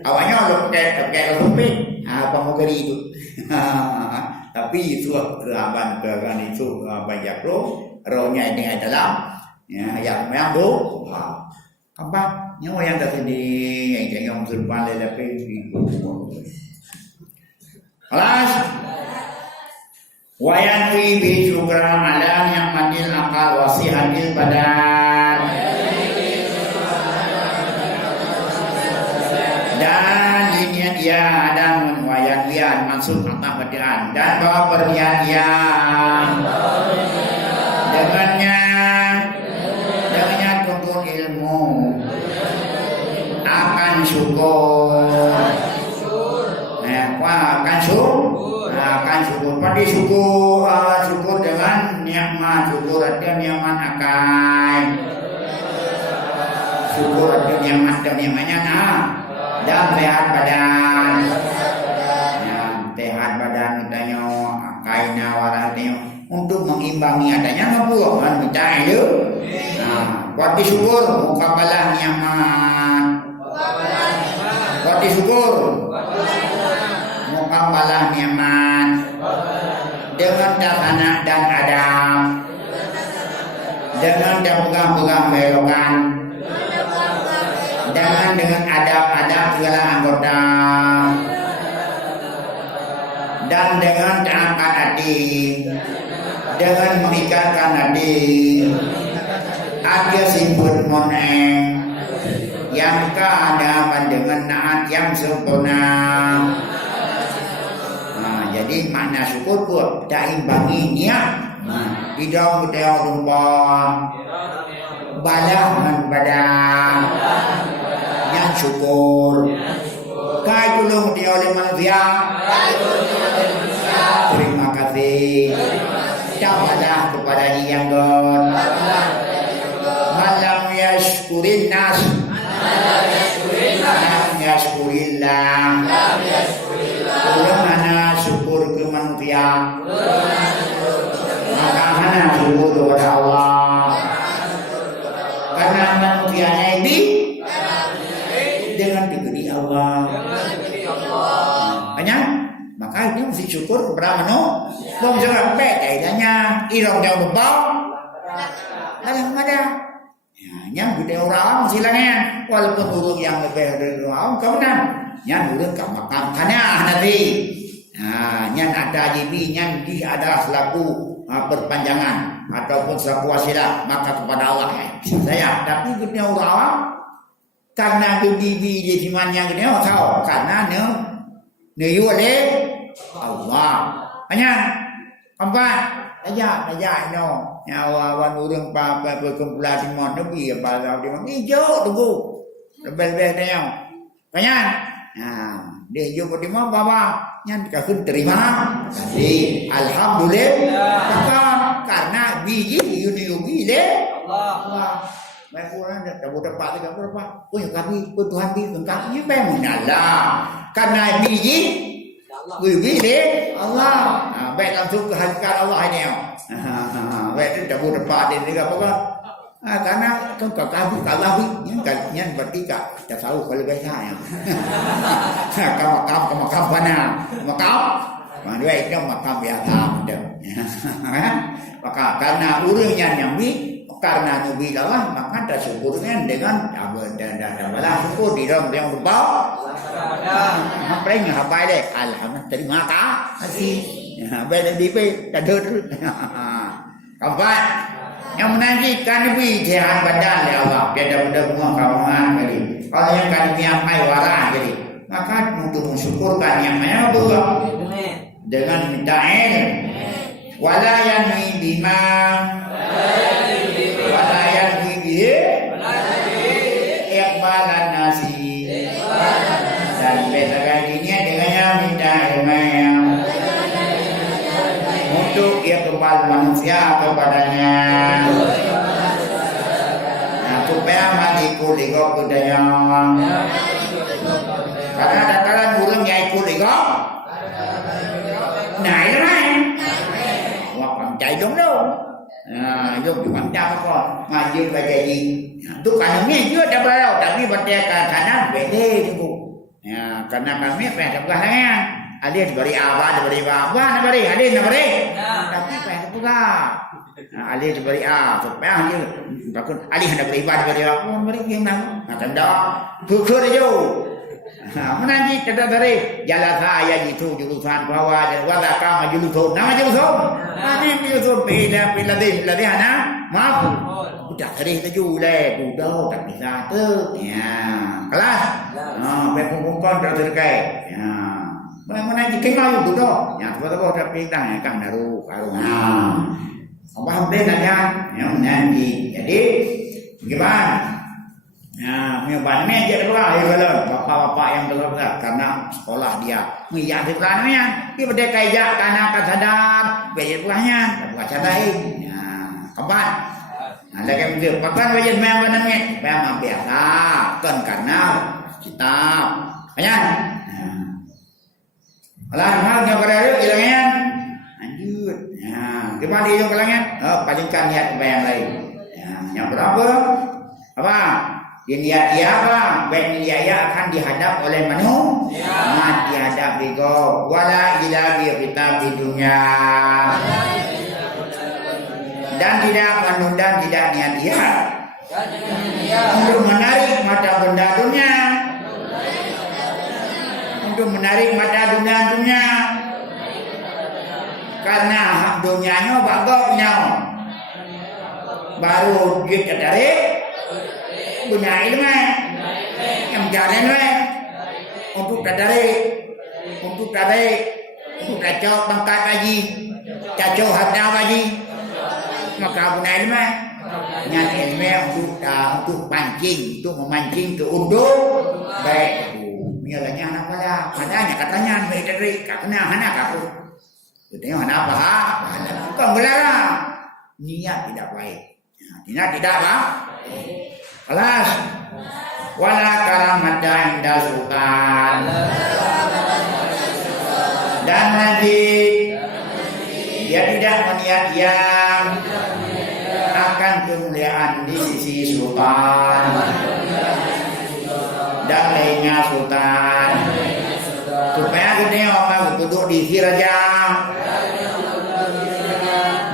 awalnya lo pakai sempit. Apa mau kali itu? Tapi itu keraban itu banyak rohnya ini adalah yang memang tu apa nyawa yang terjadi yang serban lelaki itu. Alas wayanwi bi syukran ala yang madil akal wasihatil badan dan ini dia ada wayanwian maksud atas bacaan dan bahwa perhatian dengannya tuntun ilmu akan syukur akan syukur pada syukur dengan nikmat syukur ada nikmat akan syukur ada nikmatnya dan sehat badan kitanya kainnya warahnya untuk mengimbangi adanya ngapura kita itu pada syukur mukabalah nikmat pada syukur mukabalah nikmat dengan anak dan Adam dengan pegang-pegang belokan dengan adab-adab segala anggota dan dengan angkat hati dengan mengikatkan hati ada simpun moneng yang keadaman dengan naat yang sempurna. Jadi makna syukur pun tak imbangi niat. Hidau budaya tumpah balah badan yang syukur. Kai tolong dia oleh manusia. Terima kasih. Tawalah kepada yang God. Malam yashkurin nas. Lam yashkurillah. Mana syukur ke manusia. Maka mana syukur kepada Allah. Karena manusianya ini dengan diberi Allah. Banyak. Maka dia mesti syukur kepada manusia. Bom jangan baik kaidahnya. Irong jauh berbau. Dalam ada. Yang budaya orang silangnya. Walaupun urut yang lebih dari orang kau menang. Yang urut kau makam tanah nanti. Yang ada jibi, yang dia adalah selaku perpanjangan ataupun selaku wasilah maka kepada Allah saya. Tapi budaya orang karena jibi di simannya dia tahu karena ne oleh Allah. Banyak empat aja no. Nyawa wan urang pa berkumpulan di mon nabi apa di mon hijau tunggu. Lebih-lebih dia. Banyak. Dia hijau di mon bapa yang dikasih terima kasih alhamdulillah karena biji yubi le Allah. Mai kurang dah dapat tiga berapa? Kami Tuhan bi lengkap ni memang Allah. Karena biji yubi le Allah. Baik langsung ke hadirat Allah ni. Baik tu dapat dia apa? Karena kan kami kalah yang berarti kita tahu kalau biasa ya. Kamu mana? Mana itu makam biasa betul. Maka karena urangnya yang karena nabi Allah maka ada syukurnya dengan dan malah syukur di dalam yang berbau. Apa yang habai deh? Alhamdulillah terima kasih. Baik di tak ada. Kawan yang menanjikan nabi jahan badan ya Allah dia dah buang kawangan jadi. Kalau yang kan yang mai warah jadi maka untuk mensyukurkan yang mana Allah dengan minta wala yanwi bima wala yanwi bi iqbalan nasi dan bedanya dengan yang minta untuk ia kembali manusia kepadanya. Supaya mati kuligok budaya. Karena dataran burung yang ikut ikut. Nah itu lah. Wah pancai dong dong. Dong cuma jam kok. Ngaji baca ji. Tu kanannya juga dah berlalu. Tapi berdekat kanan beda tu. Karena kami pada belakangnya. Ada diberi apa, diberi apa, diberi. Ada diberi. Tapi pada pula. Ada diberi apa. Supaya dia bakun. Ada hendak beri apa, diberi apa. Diberi yang nak. Tanda. Tukur je. Menanti kita dari jalan saya itu jurusan bawah dan wala kama jurusan nama jurusan ini jurusan bila dia ana maaf udah tadi kita jule budak tak bisa tu ya kelas berkumpul tak terkait ya menanti kemau budak ya betul tak pindah ya kang daru apa bedanya ya menanti jadi gimana. Banyak dia keluar bapak-bapak yang keluar karena sekolah dia mengiyak di pelannya dia berdeka ijak karena akan sadar belajar pulangnya baca lain keempat lagi begitu papan belajar memang biasa kan karena kitab banyak olahraga pada itu hilangnya lanjut gimana itu hilangnya palingkan niat yang lain yang berapa apa dia apa? Baik dia akan dihadap oleh manusia. Dihadap bego. Wala ila kita bidunya. Dan tidak menunda tidak niat dia. Untuk menarik mata benda dunia. Untuk menarik mata dunia. Karena hak dunianya bagoknya. baru dia tertarik punya ilmu yang jalan untuk tertarik untuk kacau pangkat haji, kacau harta haji, maka punya ilmu yang ilmu untuk pancing, untuk memancing ke unduk baik. Misalnya anak pada, padanya katanya baik dari kakna anak aku. Tengok anak apa? Bukan gelarang. Niat tidak baik. Niat tidak apa? Kelas. Wala karamata inda sultan. Dan nanti dia tidak meniat yang akan kemuliaan di sisi sultan dan lainnya sultan. Supaya aku tengok aku duduk di sisi raja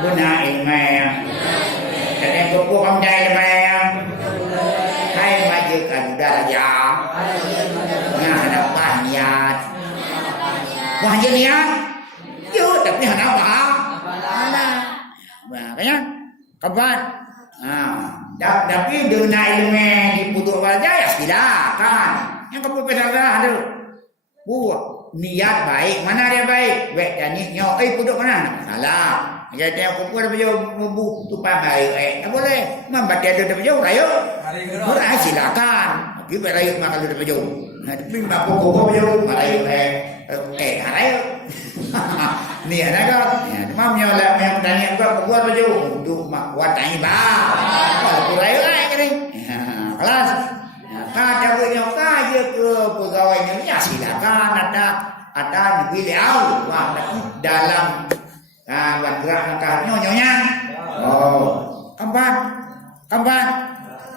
benar ilmu dan buku pandai ilmu hai majukan raja nah dapat niat wah je niat yo tapi hana apa makanya kapan tapi dengan ilmu di putuk raja ya silakan yang kamu pesan tu buat niat baik mana dia baik baik dan niat putuk mana salah. Jadi aku pun ada baju tupai baik, tak boleh. Membaca ada baju rayu, rayu silakan. Kita rayu makan ada baju. Tapi bapa kau baju rayu rayu. Ni ada kan? Mam nyola yang tanya aku buat baju untuk mak buat tanya bah. Kalau rayu rayu ni, kelas. Kata punya kaje ke pegawainya ni silakan ada beliau dalam bergerak langkah nyonya.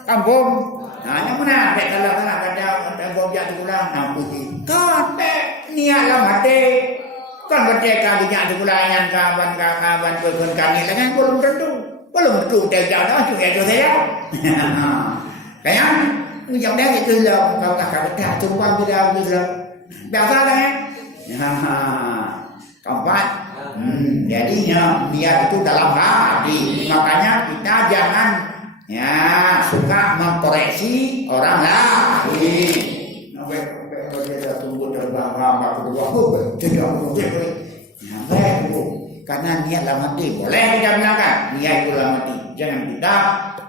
Kampung. Nah, yang mana? Kalau ada bobjak tulang namputi. Kan niat lah mati. Kan bercakap bijak tulang yang kawan berkoni dengan belum tentu terjauh dah tu itu saya. Kayak yang dah itu lah kalau tak ada tumpang tidak biasa dah. Keempat. Jadinya niat itu dalam hati. Makanya kita jangan suka mengkoreksi orang lain. Tunggu terbang karena niat dalam hati boleh kita bilangkan niat itu dalam hati. Jangan kita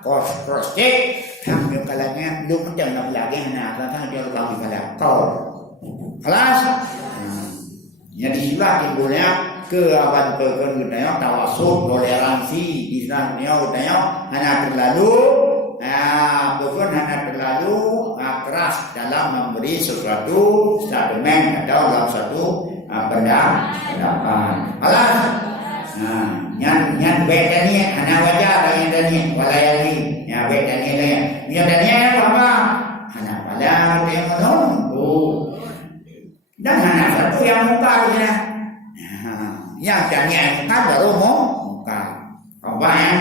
cross check. Kami kalanya belum jangan lagi karena dia lagi kalah kau kelas. Jadi silah timbulnya ke abad kekenanya tawasul toleransi di sana hanya terlalu bukan hanya terlalu keras dalam memberi sesuatu statement atau dalam satu pendapat. Alas, nyan bedanya hanya wajah yang tadi walayani, ya bedanya dia, yang tadi apa? Hanya pada yang menunggu dan hanya satu yang muka saja. Yang jadinya kan baru mau muka. Apa ya?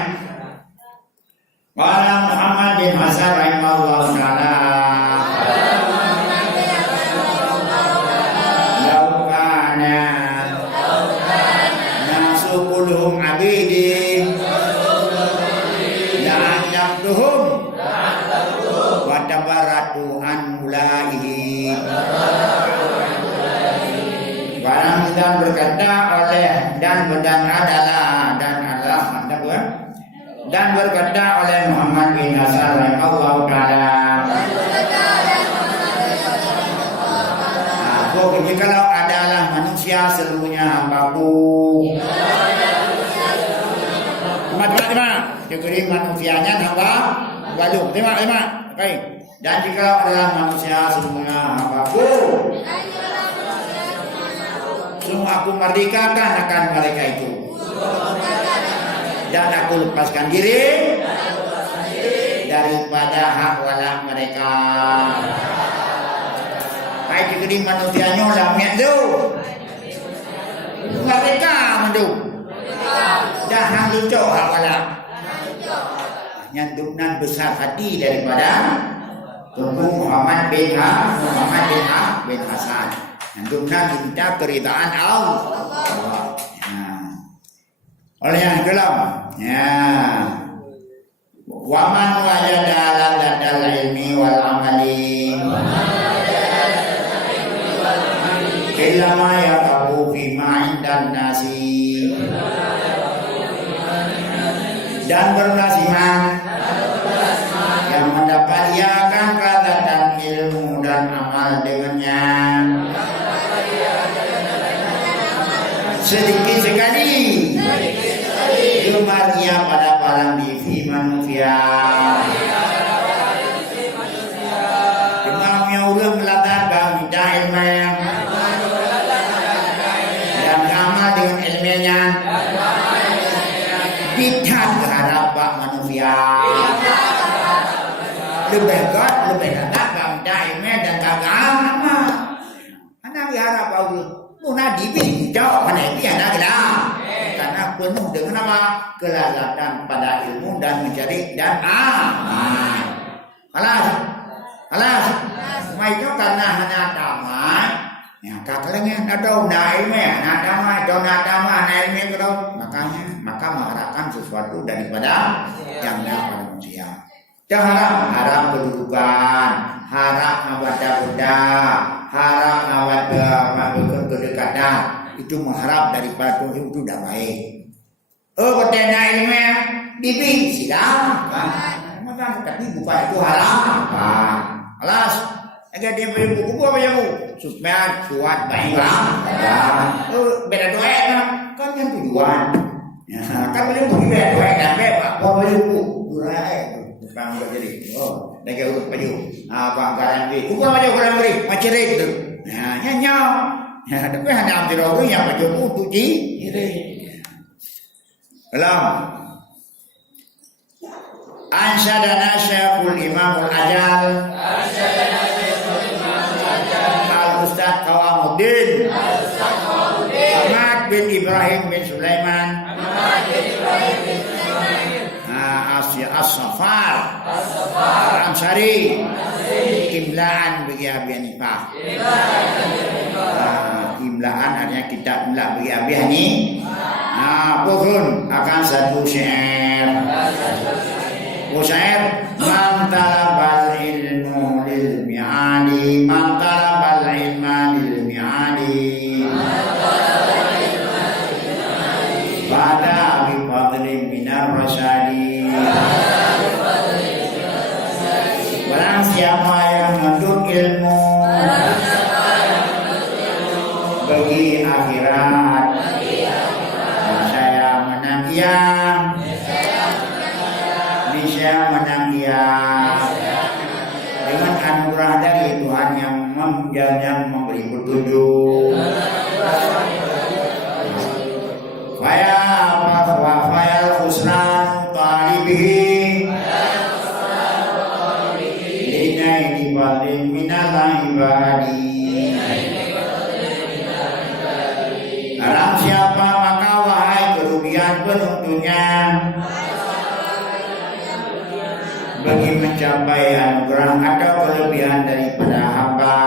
Wala Muhammad bin Hasan rahimahullah taala. Laukana nasukuluhum abidi la'anyakduhum wa tabaratu an mulaihi. Barang sedang berkata oleh dan berkata oleh Muhammad bin Hasan rahimahullah taala. Pokoknya kalau adalah manusia seluruhnya hambaku. Terima. Jadi manusianya hamba balung. Terima. Baik. Dan jika adalah manusia seluruhnya hambaku, semua aku merdekakan akan mereka itu. Dan aku lepaskan diri daripada hak walak mereka. Baik jadi manusianya lamnya tu. Mereka mendu. Dah hang lucu hak walak. Nyandunan besar hati daripada Tunku Muhammad bin Hasan. Nyandunan minta keridaan Allah. Oleh yang dalam wa man wajada ladzal ilmi wal amali illa ma yaqabu fi ma indan nasi dan bernasihat yang mendapat ia akan kelezatan ilmu dan amal dengannya sedikit sekali gemarnya pada barang di manusia demamnya ulang melatakan minta ilmu dan amal dengan ilmunya tidak berharap pak manusia lebih kuat lebih datang minta ilmu dan kagak amal anak berharap Allah Muna dibi jauh mana ini anak kita karena penuh dengan apa kelalaian pada ilmu dan mencari dan amal. Alas, mai cho karena hanya tamat. Ya kakaknya ada ilmu, ada tamat ilmu itu maka mengharapkan sesuatu daripada yang pada manusia. Jangan harap kedudukan, harap abada budak. Harap awat kedekatan itu mengharap daripada Tuhan itu dah baik. Oh bertanya ilmu dibi sidang. Maka tapi bukan itu harapan. Alas, agar dia beri buku apa ya bu? Supaya kuat baik lah. Oh beda doa kan yang tujuan. Ya kan boleh buku beda doa dan beda. Oh boleh buku doa bukan jadi. Oh lagi urut baju. Abang garan beri. Bukan baju garan beri. Macam itu. Nah, nyanyi. Ya, tapi hanya ambil orang yang baju untuk diri. Alam. Ansyadana Syekhul Imamul Ajal. Al-Ustaz Qawamuddin. Ahmad bin Ibrahim bin Sulaiman. As-Safar Al-Ansari Imlaan bagi Abi Hanifah. Imlaan artinya kitab imla bagi Abi Hanifah. Pokon akan satu syair. Syair man talabal ilmu lil mi'ali man talabal ilma lil mi'ali pada bi fadlin minar rasyadi. Barang siapa yang menuntut ilmu bagi akhirat, saya menang yang bisa menang dia dengan anugerah dari Tuhan yang memberi petunjuk. Fayal khusran talibihi linaini balin minal ibadi. Barang siapa maka wahai kerugian penuntutnya bagi mencapai anugerah atau kelebihan daripada hamba.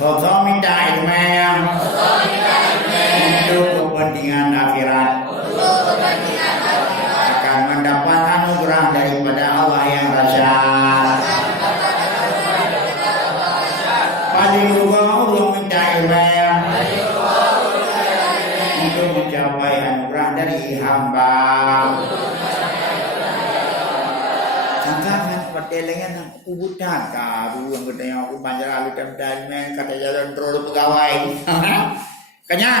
Kau minta ilmu untuk kepentingan akhirat akan mendapat anugerah daripada Allah yang dahsyat. Paling juga untuk minta ilmu untuk mencapai anugerah dari hamba. Jangan pertelengan ubutan karu yang bertanya aku banyak lalu dan kata jalan terlalu pegawai. Kanya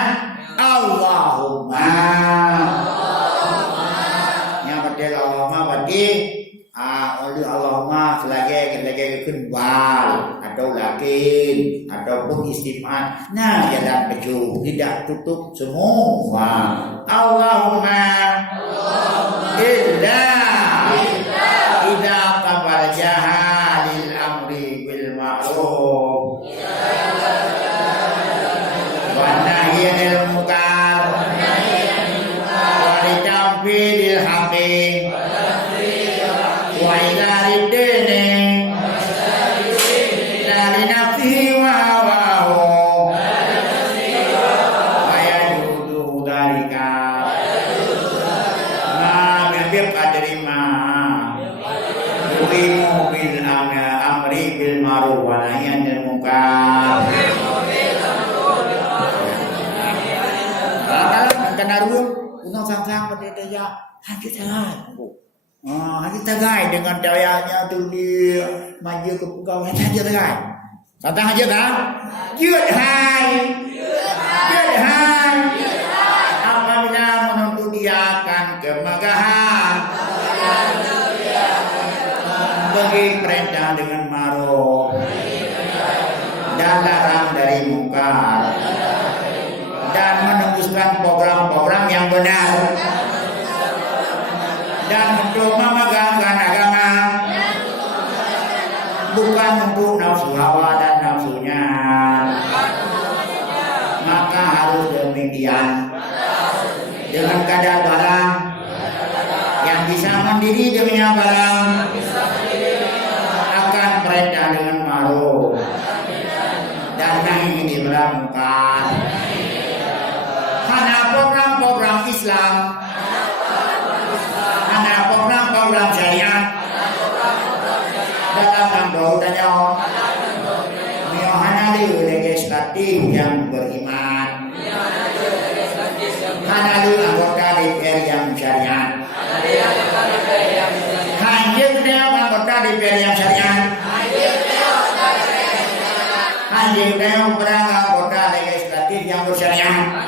Allahumma. Yang bertanya Allahumma berarti oleh Allahumma selagi kembal atau lakin ataupun istimewa. Nah jalan baju tidak tutup semua. Allahumma illa idza qabal jahalil amri bil ma'ruf wa nahyil munkar wa litamfilil haqqi wa idari dini dari nafsi wa hawahu wa yajudu dalika qadri ma yuqimu bil amri bil ma'ruf wa nahyi 'anil munkar. Kena ruang unang sang-sang pada daya hati tagai. Hati tagai dengan dayanya tu dia maju ke pegawai hati tagai. Kata aja kan? Jut hai. Jut hai. Apabila menuntut dia akan kemegahan. Bagi perintah dengan ma'ruf dan larang dari munkar. Dan menembuskan program-program yang benar dan untuk memegangkan agama bukan untuk nafsu hawa dan nafsunya, maka harus demikian dengan kadar barang yang bisa mandiri dengan barang akan perintah dengan ma'ruf dan nahi dilakukan. Hanya program-program Islam, hanya program-program syariat dalam anggotanya, hanya di legislatif yang beriman, hanya di anggota DPR yang syariat, hanya di anggota DPR yang syariat, hanya di anggota legislatif yang bersyariat.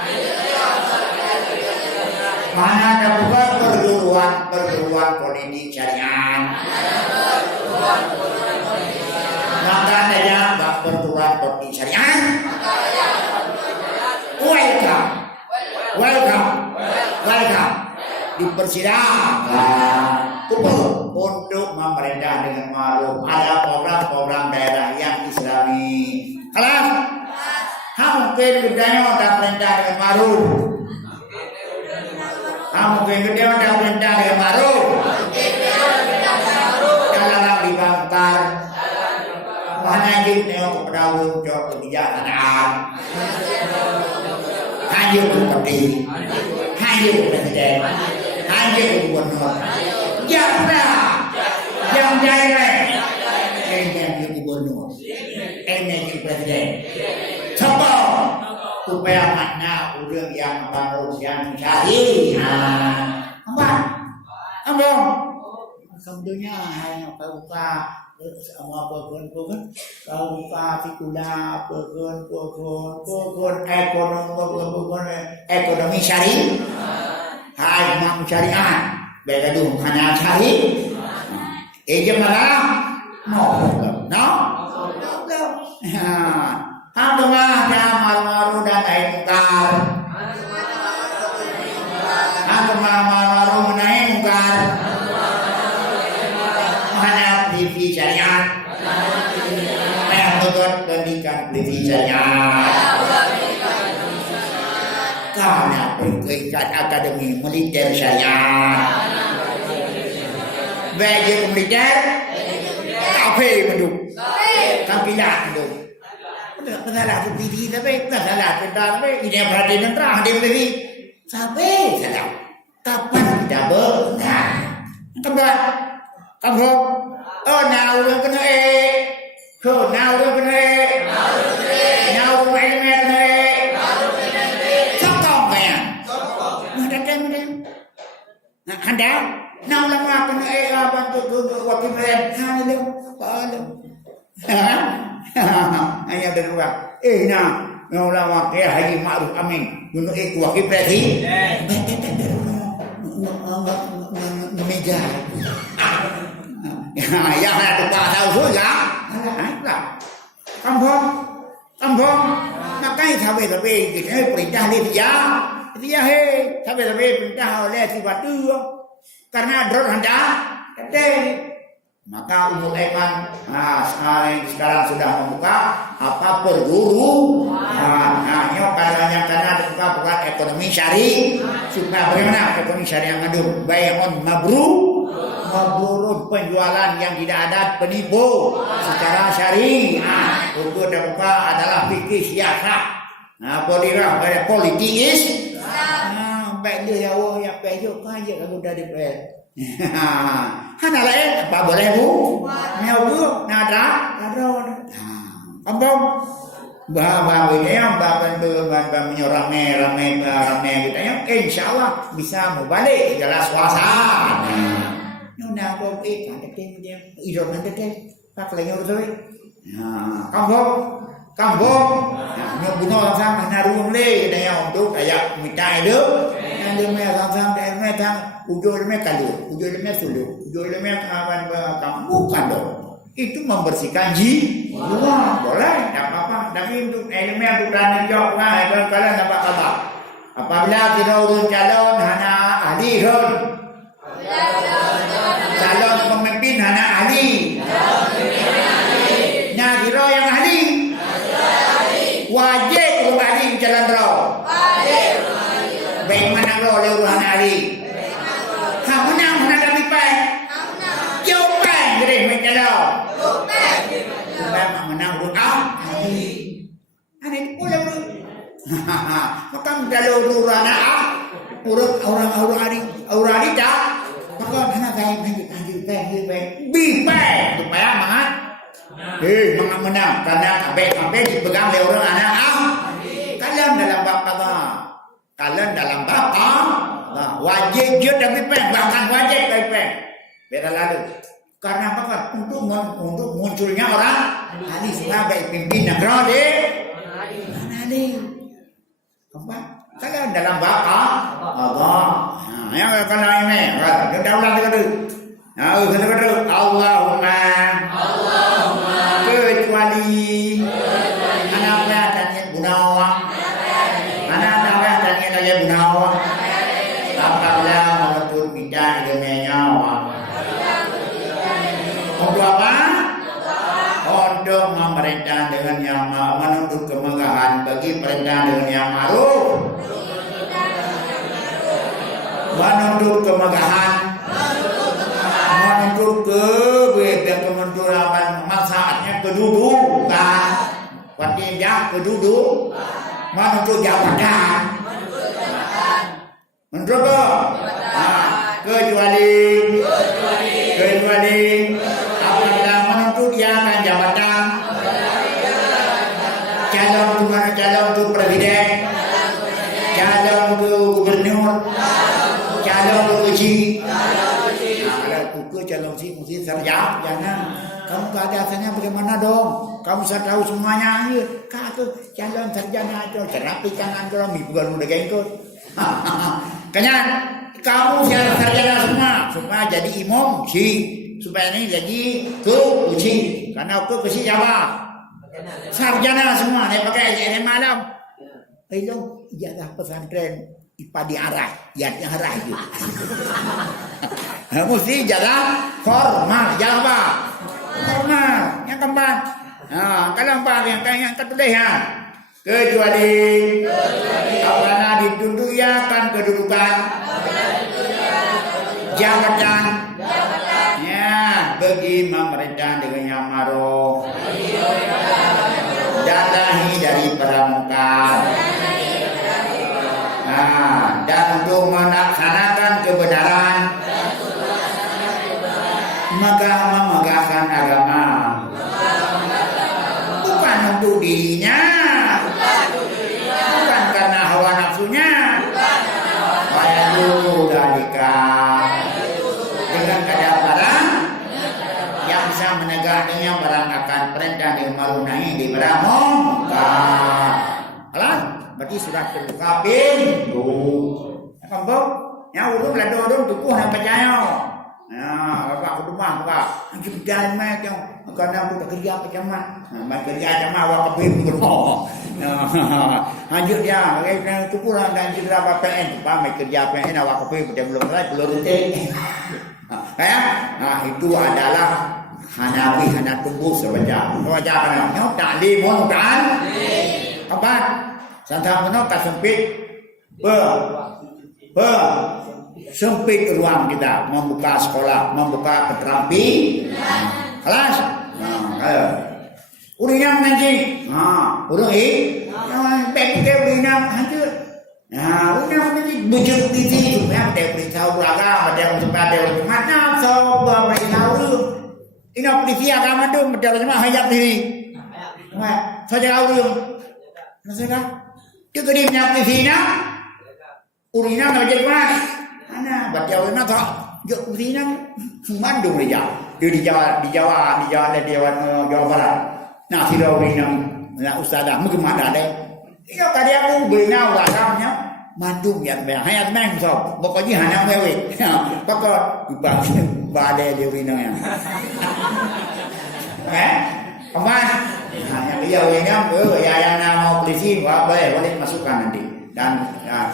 Mana ada bukan perguruan politik syariat. Maka ada perguruan politik syariat. Welcome. Dipersilakan untuk memerintah dengan ma'ruf. Ada program-program daerah yang Islami. Kalau mungkin budaya ada perintah dengan ma'ruf. Mungkin dia ada perintah dengan ma'ruf. Dalam dibangkar. Mana kita kepada untuk kebijaksanaan. Hanya bupati, hanya presiden, hanya gubernur. Yang daerah, yang gubernur, yang presiden. Sebab supaya makna urang yang baru yang syar'i. Ambon. Kemudiannya hanya buka sama pokon kalau buka fikula pokon ekonomi syar'i. Hai mak syariat. Beda dulu hanya syar'i. Malah no. Alhamdulillah dan maru-maru dan naik mungkar. Alhamdulillah maru-maru naik mungkar. Mana TV syariat. Betul pendidikan TV syariat. Karena pendidikan akademi militer syariat. Bagi militer, kafe menduk. Kampilah menduk. Masalah TV tapi masalah tentang ini berada tentang dia beri sampai salah kapan tidak benar kamu now udah kena now udah kena now udah kena sokong kaya datang nah anda now lama kena bantu wakil presiden hanya ada dua. Ulama Haji Ma'ruf Amin untuk wakil presiden. Meja. Yang ada tak tahu juga. Kampung. Makanya sampai kita perintah dia. Sampai perintah oleh si batu. Karena drone hendak. Maka Umul Aiman sekarang sudah membuka apa perguru karena dibuka bukan ekonomi syari supaya bagaimana ekonomi syari yang ngandung bay'un mabrurun penjualan yang tidak ada penipu secara syari. Untuk dibuka adalah fikih siasat politik baik dia ya pejo aja kalau dari Hana lain apa boleh bu? Meo bu, nada, nada. Kampung. Bahagian bahagian ramai kita yang insyaAllah bisa membalik dalam suasana. Nuna kau ada dia, hidup nanti deh, tak lagi urus lagi. Kampung, yang bunuh orang sama naruh le, dia yang untuk kayak minta itu, yang dia macam sama dia ujung dia kalu, ujung dia sulu, ujung dia kamu bukan dong. Itu membersihkan jiwa, boleh, tak apa-apa. Tapi untuk elemen bukan jawab kalau kalian dapat kabar. Apabila kita urus calon hana ahli kan, calon pemimpin hana ahli, nah kira yang ahli, wajib urus ahli jalan roh. Bagaimana roh urus hana ahli? Menang kami pai. Jauhkan dari menjalan. Menang doa. Ada itu boleh bro. Maka kalau urang orang tak. Maka mana lanjut bipai supaya mangat. Mangat menang karena sampai dipegang oleh orang anak kalian dalam bab apa? Kalian dalam bab wajib je tapi bahkan wajib pen. Beda lalu. Karena apa? Untuk munculnya orang ahli sebagai pimpinan negara ahli. Apa? Kalian dalam bab Allah. Yang kalau ini, kita ulang dulu. Allahumma kecuali anak dan gunawa. Anak dan yang gunawa. Apabila mengatur bidang dengan nyawa. Untuk apa? Untuk memerintah dengan yang menuntut kemegahan bagi perintah dengan yang ma'ruf. Menuntut kemegahan. Menuntut kementuran manfaatnya kedudukan. Waktunya keduduk. Menuntut jabatan. Menuntut kecuali apabila menuntut dia akan jabatan calon untuk presiden, calon untuk gubernur, calon untuk uji. Kalau buku calon uji sarjana, jangan. Kamu keadaannya bagaimana dong? Kamu sudah tahu semuanya. Kau calon sarjana itu terapi tangan kalau bukan udah gengkot. Kenyan, kamu siapa sarjana semua supaya jadi imam supaya ini jadi uji karena aku kesi Jawa sarjana semua dia pakai ijazah malam itu ijazah pesantren IPA di arah yatnya arah itu mesti ijazah formal apa formal yang keempat kalau empat yang ketujuh kecuali apabila dituntut ya kan kedudukan jabatan bagi memerintah dengan yang ma'ruf dan nahi dari pramuka dan untuk melaksanakan kebenaran memegahkan agama bukan untuk dirinya bukan karena hawa nafsunya dengan kedatangan yang bisa menegaknya barang akan perintah dengan ma'ruf nahi di pramuka. Alah, berarti sudah terbuka pintu. Kampung, yang urung lah dorong tukuh yang percaya. Bapak ke rumah bapak, anjing jalan macam, karena aku kerja macam mana, kerja macam mana, awak keping betul. Lanjut dia, bagaimana tukuh dan segera PN, bapak kerja PN awak keping betul belum mulai belum rutin. Itu adalah Hanafi Hanatumbuh sebaca. Sebaca kan? Taklim, bukan? Apa? Santang mana tak sempit? Sempit ruang kita membuka sekolah, membuka keterampilan. Kelas? Urang yang ngaji. Urang yang baik ke urang hancur. Nah, una bujuk titi tu ya, dia beritahu agama, dia beritahu mana so beritahu. Ina polisi agama tu dia cuma hayat diri. Wah, saja kau masalah. Dia kini punya polisi na, urina nak jadi mana? Ana, baca urina tak, dia urina mandu dia. Dia di Jawa Barat. Nah, sila urina, nak ustazah, mungkin mana deh. Iyo tadi aku bina waramnya mandum ya be hayat meng so pokoknya hanya mewe pokok bade di bina ya kemana yang dia wenya ya yang nama polisi boleh masukkan nanti dan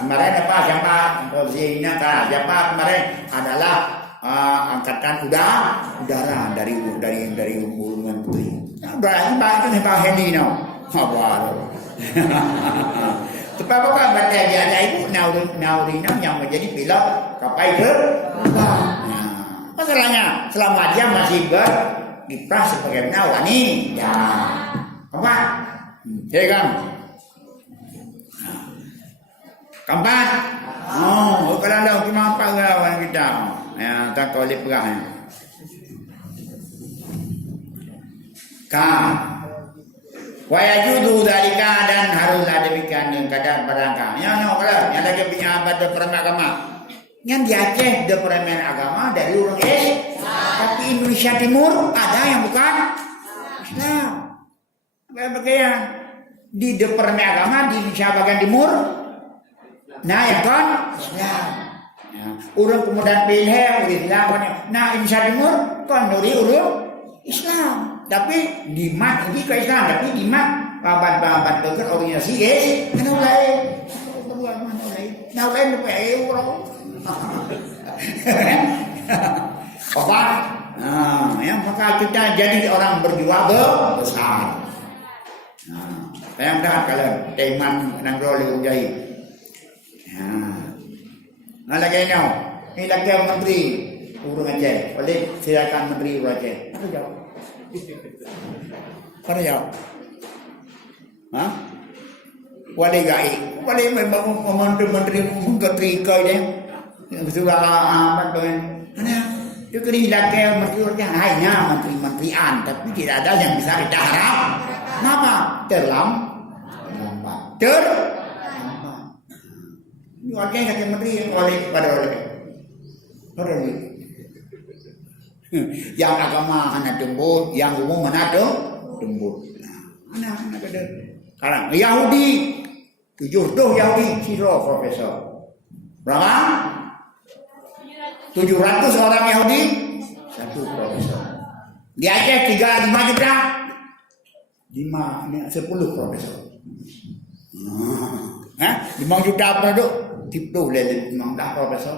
kemarin apa siapa polisinya siapa kemarin adalah angkatan udara dari hubungan putri berarti pak itu pak Hendy no apa sebab apa baca dia ada ibu naurina yang menjadi pilot kapal terbang. Masalahnya selama dia masih berkiprah sebagai wanita, ya, apa? Ya kan? Keempat, kalau dah cuma apa lawan kita, ya tak boleh perang. Wa yajudu dalika dan haruslah demikian yang kadang barangkali. Yang lagi punya abad agama. Yang di Aceh departemen agama dari orang tapi Indonesia Timur ada yang bukan Islam. Bagaimana di departemen agama di Indonesia bagian timur, nah yang kan Islam. Ya. Orang kemudian pilih Islam, nah Indonesia Timur kan dari orang Islam. Tapi di mak ini ke Islam, tapi di mak babat beker organisasi kenapa lain? Kenapa lain lebih orang? Apa? Yang maka kita jadi orang berjiwa besar. Yang dah kalau teman nanggro liu jai. Nah lagi ni lagi menteri urang Aceh, boleh silakan menteri urang Aceh. Apa jawab? Pada jawab. Wali gai, wali memang menteri ketrika dia. Yang sudah amat dengan. Dia kena hilangkan menteri hanya menteri-menterian, tapi tidak ada yang bisa kita harap. Kenapa? Terlambat. Ini wakil kata menteri yang pada oleh. Yang agama anak tumbuh, yang umum anak tumbuh. Anak ada. Sekarang Yahudi 70 Yahudi siro profesor. Berapa? 700 orang Yahudi, 1 profesor. Di Aceh 5 juta, 10 profesor. 5 juta penduduk, 10 profesor.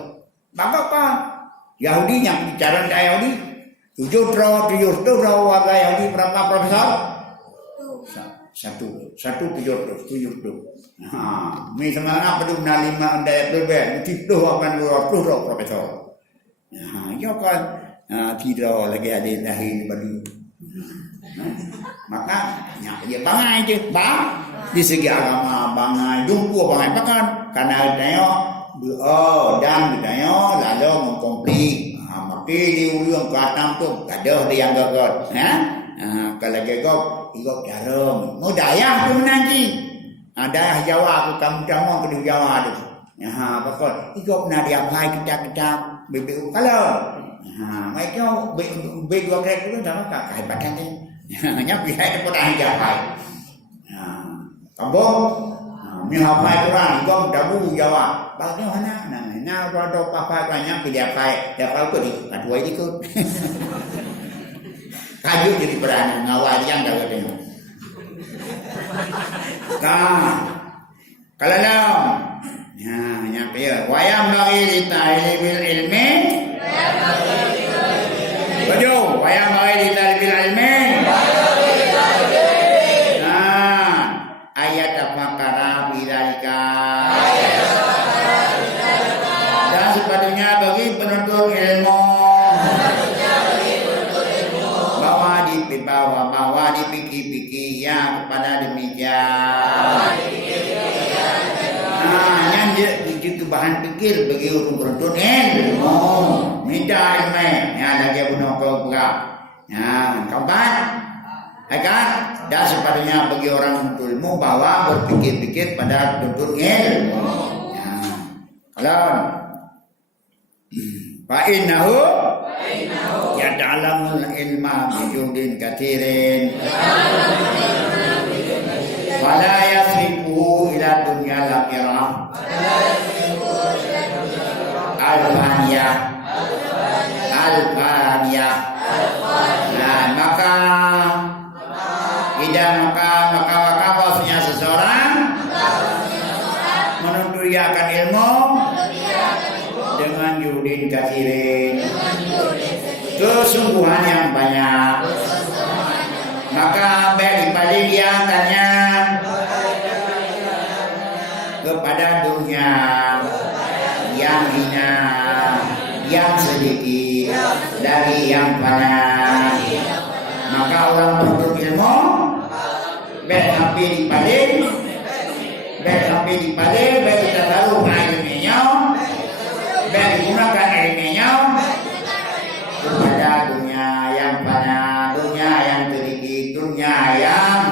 Bagaimana? Yahudi yang bicara dengan Yahudi 700 warga Yahudi berapa profesor? Satu 700. Ini semangat perlu 5 andai berbeza 70 profesor. Ya kan tidak lagi ada lahir baru. Maka dia bangai je di segi agama bangai jumpa bangai bahkan karena tengok dan tengok lalu mengkomplit maka di ujung ke atas tu ada yang gagal kalau gagal ikut jarum mau daya tu menanti ada Jawa aku kamu ke Jawa tu pokok ikut nak diapai kita BBU kalau mereka B2 grade tu sama kehebatan dia hanya pihak itu dah diapai kampung mihafai Quran gom dabu Jawa bagaimana nah rodo papa banyak diapai dapat ke di dua ikut kayu jadi berani ngawal yang dah ada kalau nyampe ya wayam bagi ditalibil ilmi baju wayam bagi ditalibil ilmi ayat apa bilalika dan sepatutnya bagi penuntut ilmu bawa dipikir-pikir ya kepada demikian yang bahan fikir bagi orang beruntung ilmu. Minta ilmu. Ya, lagi bunuh kau pula. Ya, kawan. Kan? Dan sepadannya bagi orang menuntut ilmu bahwa berpikir-pikir pada tuntut ilmu. Ya. Kalau fa'innahu ya'lamul ilma bijudin kathirin wala yasrifu ila dunya al-akhirah al-faniyah. Nah, maka bahasanya seseorang menuntut akan ilmu dengan yudin kathirin, kesungguhan yang banyak. Maka daripada dia tanya kepada dunia yang hina, yang sedikit dari yang fana. Maka orang menuntut ilmu sampai di paling kita tahu ilmunya, digunakan ilmunya kepada dunia yang fana, dunia yang sedikit, dunia yang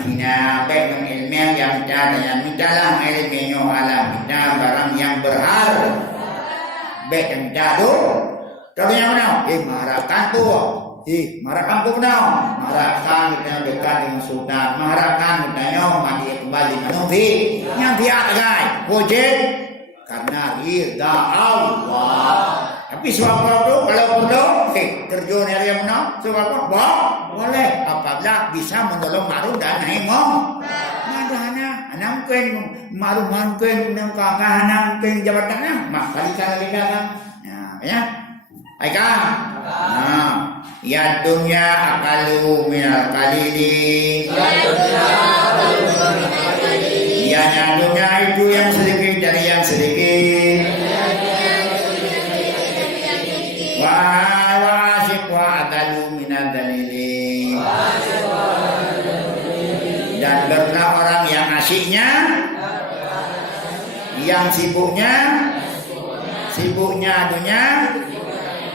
hina. Baik ilmu yang ada yang mintalah ilmunya ala minta barang yang berharga. Baik yang jadu, contohnya mana? Marakan tu. Marakan tu mana? Marakan kita dekat dengan sultan. Marakan kita mandi kembali manusia. Yang dia guys, wujud karena ridha Allah. Tapi suapa tu kalau perlu, terjun area mana? Suapa boleh apabila bisa menolong maru dan haimong. Anang ken maru mangken nang kanang ken jabatannya mak kali kan ya aika ya dunya akalu minal qalili ya dunya itu yang sedikit dari yang sedikit wa wasiqwa akalu minal dalili dan benar orang yang asyiknya, yang sibuknya dunia,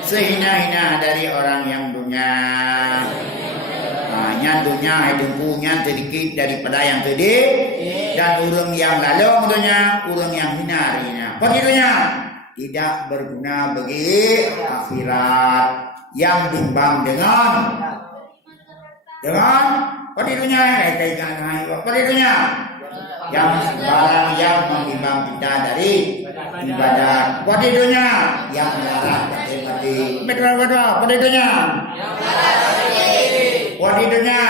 sehina-hina dari orang yang dunia. Hanya dunia hidupnya sedikit daripada yang tadi, dan urang yang lalu dunia, urang yang hina harinya. Begitu tidak berguna bagi akhirat yang bimbang dengan Padidunya, yang barang yang membimbang kita dari ibadah. Padidunya yang melarang mati. Betul. Padidunya. Padidunya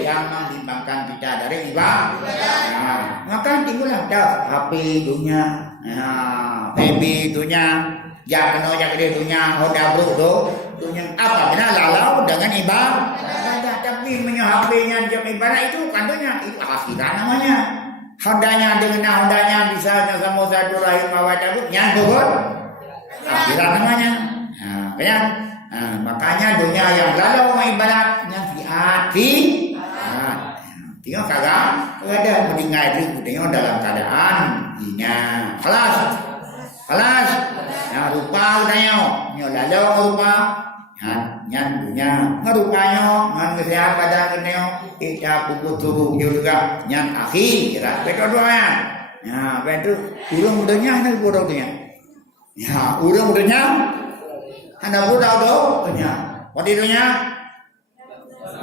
yang membimbangkan kita dari ibadah. Maka timbullah HP dunia, PB dunia, jangan gede dunia, Honda Bro dunia. Apa benar lalau dengan ibadah? Tapi HP-nya jam ibadah itu kandungnya itu akhirat namanya. Hondanya bisa sama satu rahim mawadah nyambut akhirat namanya. Makanya dunia yang lalu ibadat yang hati. Tengok kagak ada meninggal itu tengok dalam keadaan hina. Kelas. Rupa tengok. Lalu rupa. Yang dunia ngerupanya manusia pada keneo kita pukul turun juga yang akhirat betul doanya betul urang dunia ada bodoh dunia urang dunia ada bodoh dunia pada dunia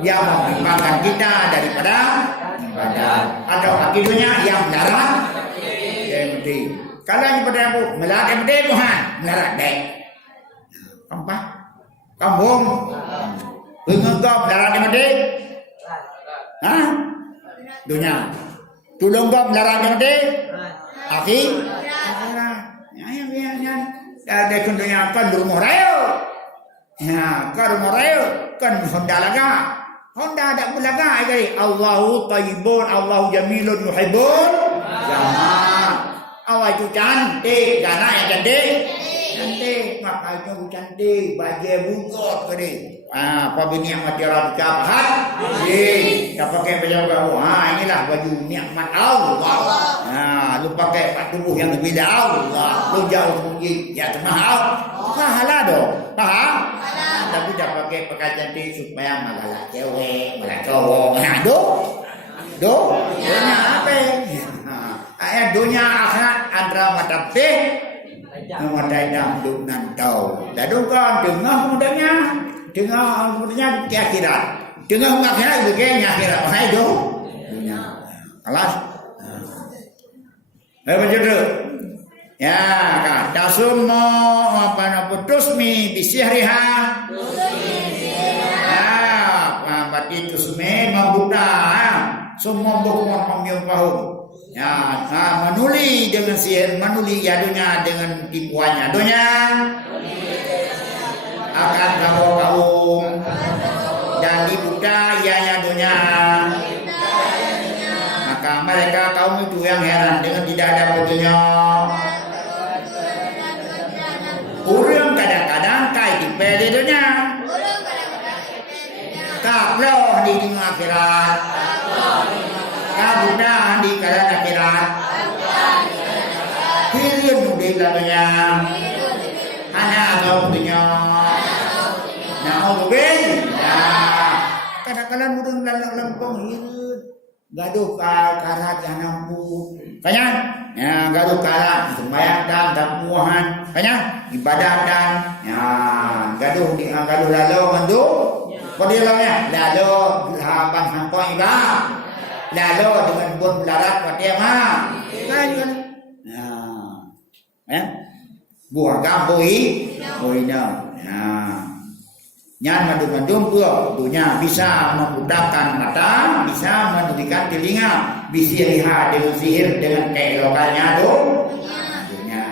yang membimbangkan kita daripada ibadah atau akidunya yang melarang kalau yang pada aku melarang Tuhan melarang keempat kampung pengegap darah di Medek dunia tulung gap darah di Medek akhi ada dunia kan rumah raya kan rumah raya kan Honda laga Honda ada belaga Allahu tayyibun Allahu jamilun yuhibbun jamal Allah itu cantik, anak yang cantik Cantik, makanya cantik, baju bugot ke ni. Apa nikmat rabbika fahad? Tak pakai baju kau. Inilah baju nikmat Allah. Lu pakai tubuh yang berbeza Allah. Lu jauh tinggi, ya mahal. Pahala doh. Faham? Tapi tak pakai cantik supaya malah cewek, malah cowok. Doh. Dunia apa? Ayat dunia akhirat antara mata teh Namadai duk nantau. Dadung kan tengah mudanya ke akhirat. Tengah akhirat juga ke akhirat. Hai do. Kelas. Baca dulu. Ya, kan. Tasummo apa nak putus mi bisihriha. Berarti tusme membuka. Semua buku pemium pahum. Ya, menuli dengan sihir, menuli yadunya dengan tipuannya. Dunia akan kaum dan dibuka ianya dunia. Maka mereka kaum itu yang heran dengan tidak ada wujudnya. Orang kadang-kadang kait di pede dunia. Kaploh di dunia akhirat. Kabudah di kalangan akhirat. Hilun di dalamnya. Anak atau dunia. Naudzubillah. Kadang-kadang mudeng lempong hilun. Gaduh karat yang nampu. Kanya? Ya, gaduh karat sembahyang dan tapuhan. Kanya? Ibadah dan ya, gaduh lalu mandu. Kodilahnya lalu habang hampa ibadah. Lalu dengan bun larat watiama. Kan? Buah gamboi, boina. Nyan mandung-mandung pula dunia bisa memudahkan mata, bisa memberikan telinga, bisa lihat dengan sihir dengan keelokannya dunia.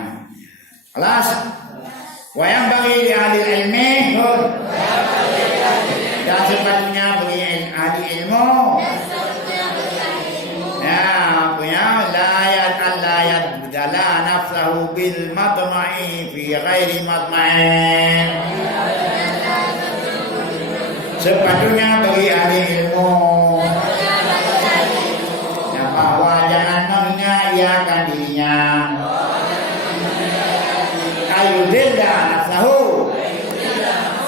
Alas, wayang bagi ahli ilmu, dan sepatutnya bagi ahli ilmu. Layat jala nafsahu bil matma'i fi ghairi matma'in. Sepatutnya bagi ahli ilmu bahwa jangan menghina-hinakan dirinya. Ayudillah nafsahu,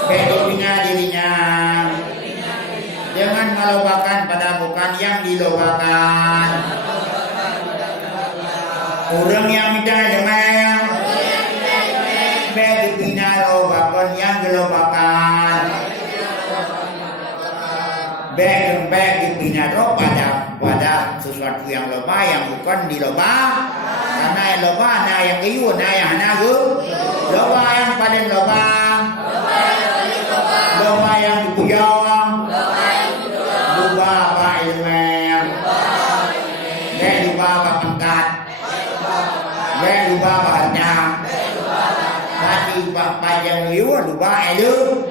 bedanya dirinya. Jangan melobakan pada bukan yang dilobakan. Orang yang minta jemaah bagi bina lobakan yang gelobakan. Bagi bina roh pada sesuatu yang loba yang bukan diloba. Karena yang loba na yang kayu na yang hanagu. Loba yang paling loba. Loba yang dipujang. Loba apa ilmu. Loba apa pangkat. Lupa bahannya, tadi panjang liu lupa elu,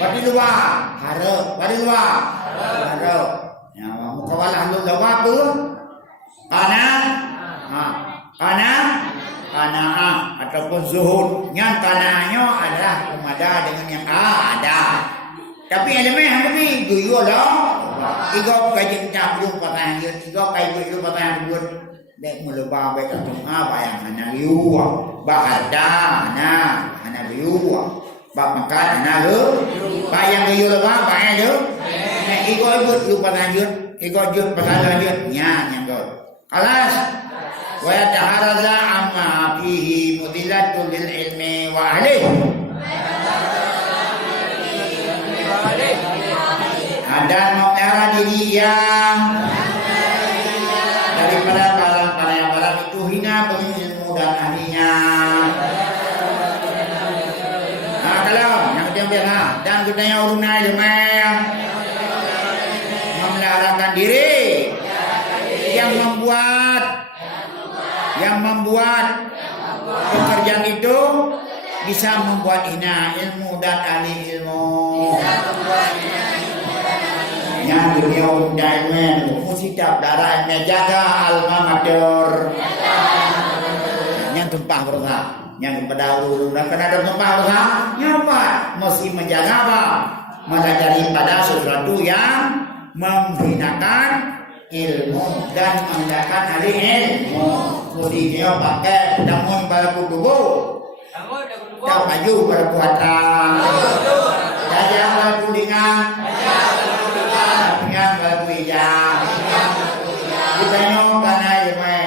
pasti lupa harap, pasti lupa harap. Ya, muka walah lu lupa tu, kana ataupun zuhud. Yang kananya adalah kumada dengan yang ada. Tapi elemen yang ini guyu lah. Igo kaji tak belum patah dia, igo kaji belum patah dia. Dek mula baik atau apa yang hana liu, bahada hana liu, bah makan hana liu, bah yang liu lepas bah liu, iko ikut liu panajut, iko jut panajut, yang tu. Alas, wa ta'arada amma fihi mudilatul lil ilmi wa alih. Ada memelihara diri yang daripada barang-barang itu hina pengilmu dan ahlinya. Kalau yang ketiga dan gunanya urunai jemaah memeliharakan diri yang membuat pekerjaan itu bisa membuat hina ilmu dan ahli ilmu. Yang dunia undaimen musitap darah menjaga alma mater yang tumpah berusaha yang pendahulu dan kena ada pemahaman nyapa mesti menjaga apa mempelajari pada sesuatu yang menghinakan ilmu dan menghinakan ahli ilmu. Kemudian pakai damun pada kudubu, tak maju pada kuatan, daya pada kudingan, dengan pada kuijang. Kita nyok karena ilmu,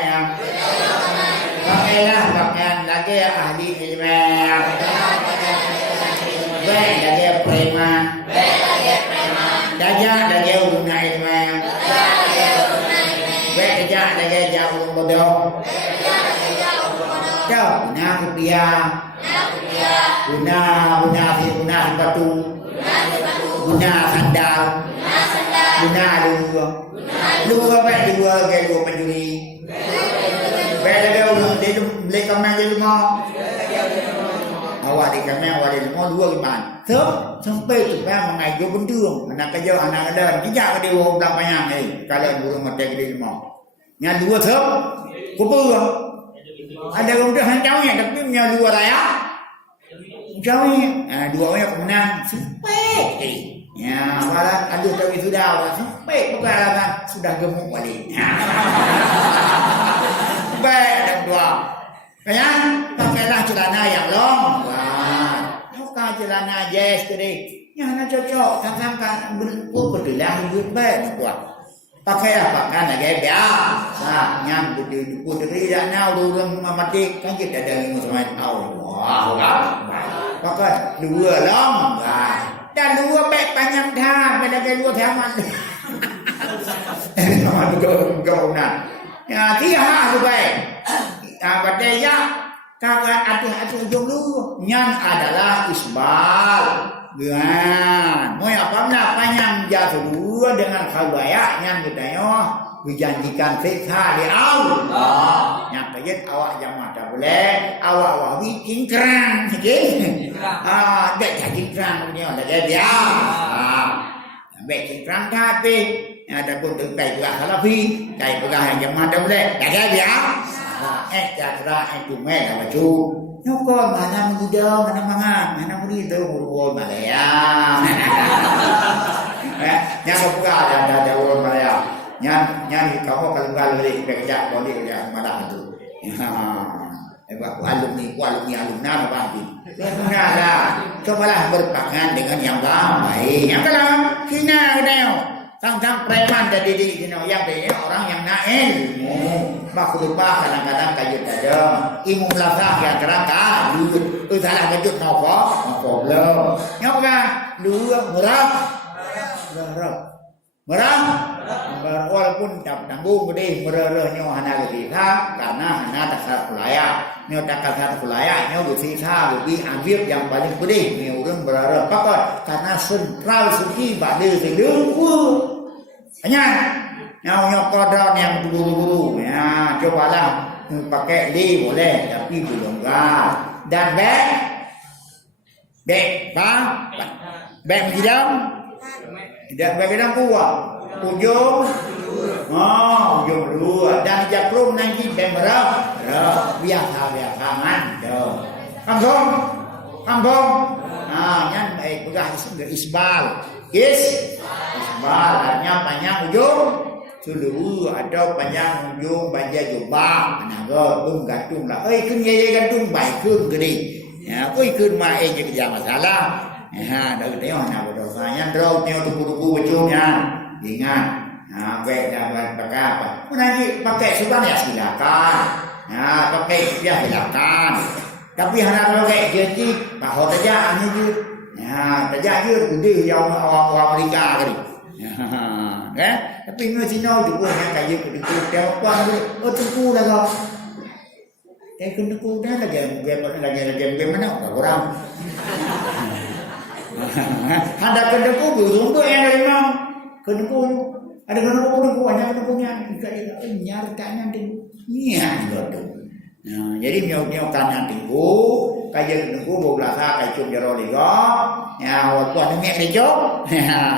pakailah pakaian lagi ahli ilmu. Baik lagi preman, daya lagi guna ilmu. Baik kerja lagi jauh bodoh. Jauh guna rupiah, guna batu, guna sandal, guna dua baik dua lagi dua penjuri. Baik lagi orang dia beli kamar dia rumah. Awak di kamar awak di rumah dua gimana? Sampai tu kan mengajar bendung, anak kerja anak ada, tidak ada orang bilang banyak ni. Kalau burung mati di rumah, yang dua kubur. Ada orang tu hanya jauhnya, tapi punya dua raya, jauhnya, dua orang kemenang, sampai. Ya, malah ada tapi sudah, sampai bukan kan sudah gemuk balik. Baik ada dua, kaya pakailah celana yang long. Bukan celana jazz tadi. Yang nak cocok. Kan berdilah hidup baik. Pakailah pakaian lagi biasa. Yang berdiri tak nak urung mati. Kan kita ada lima sama tahun. Wah. Pakai dua long. Dan dua baik panjang dah. Beda dua taman. Sama kau nak. Ya tiga tu baik. Badaya. Kakak atu dulu yang adalah isbal. Mau apa nak panjang jatuh dengan khabaya yang katanya dijanjikan siksa di Allah. Yang kaya awak jamaah tak boleh, awak bikin kerang, sikit. Dek jadi kerang punya, dah dia. Bikin kerang tapi ada pun terkait juga salafi, kait juga jamaah tak boleh, dah dia. Jatra itu merah baju. Nyokol mana muda, mana mangan, mana muda urut Malaya. Yang buka ada urut Malaya. Yang kamu kalau balik kerja boleh kerja malam itu. Alumni bagi. Benar. Cobalah berpakaian dengan yang baik. Yang kalau kina udah. Tang preman dari diri yang dia orang yang nak ilmu. Mak lupa kadang-kadang kayu ada. Ilmu melafaz yang kerangka. Salah kejut nopo belum. Yang kan dua merah. Walaupun tak tanggung gede mererehnya hana kita karena hana dasar kulaya. Nyo dasar kulaya nyo kita lebih ambil yang paling gede. Nyo urang merereh pakot karena sentral suci bade seluruh. Hanya nyo kodon yang buru-buru. Ya, cobalah pakai li boleh tapi belum enggak. Dan beg menjidam. Tidak bagian kuat. Ujung dua. Dan jaklum nanti dan berapa? Biasa kan. Kampung. Yang pegah isbal. Isbal artinya panjang ujung. Sulu atau panjang ujung banjir jubah. Naga gantung lah. Kun gantung baik kun gede. Ya, kun mai je kerja masalah. Dah tengok nak berdosanya draw tengok tubuh ujungnya. Ingat. Baik dah pakai apa? Nanti pakai sudah ya silakan. Pakai dia silakan. Tapi hendak pakai jadi bahawa saja hanya je. Saja je udah yang orang Amerika tadi. Tapi ni Cina juga yang kayu kedua dia apa tunggu lah kau. Kedua dah lagi mana orang. Ada kedua sumber yang dari mana? Kedua ada kedua banyak keduanya. Kita nyarikanya ni tu. Jadi miau kanan tinggu, kajian tinggu belakang kacung jero liga. Ya, waktu ada miak lijo.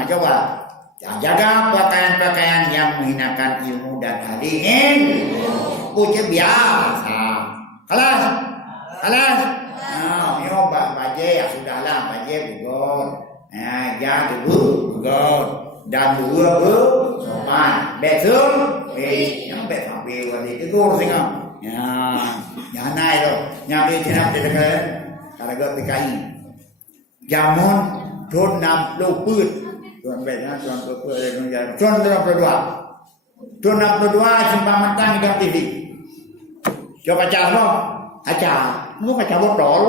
Coba jaga pakaian-pakaian yang menghinakan ilmu dan ahli ilmu. Puji biasa. Kelas Alas. Yo baje ya sudahlah baje bugon. Ya tu bugon. Dan dua sopan. Betul. Yang bet sampai wali ke gor singam. Ya nai lo. Yang dia tinap dia dekat. Kalau gak PKI. Jamun thôn nằm đâu pươn. Tuan bet na tuan puput tuan dalam berdua. Tuan dalam berdua simpang mentang dalam TV. Coba baca apa? Acar. Mu baca botol.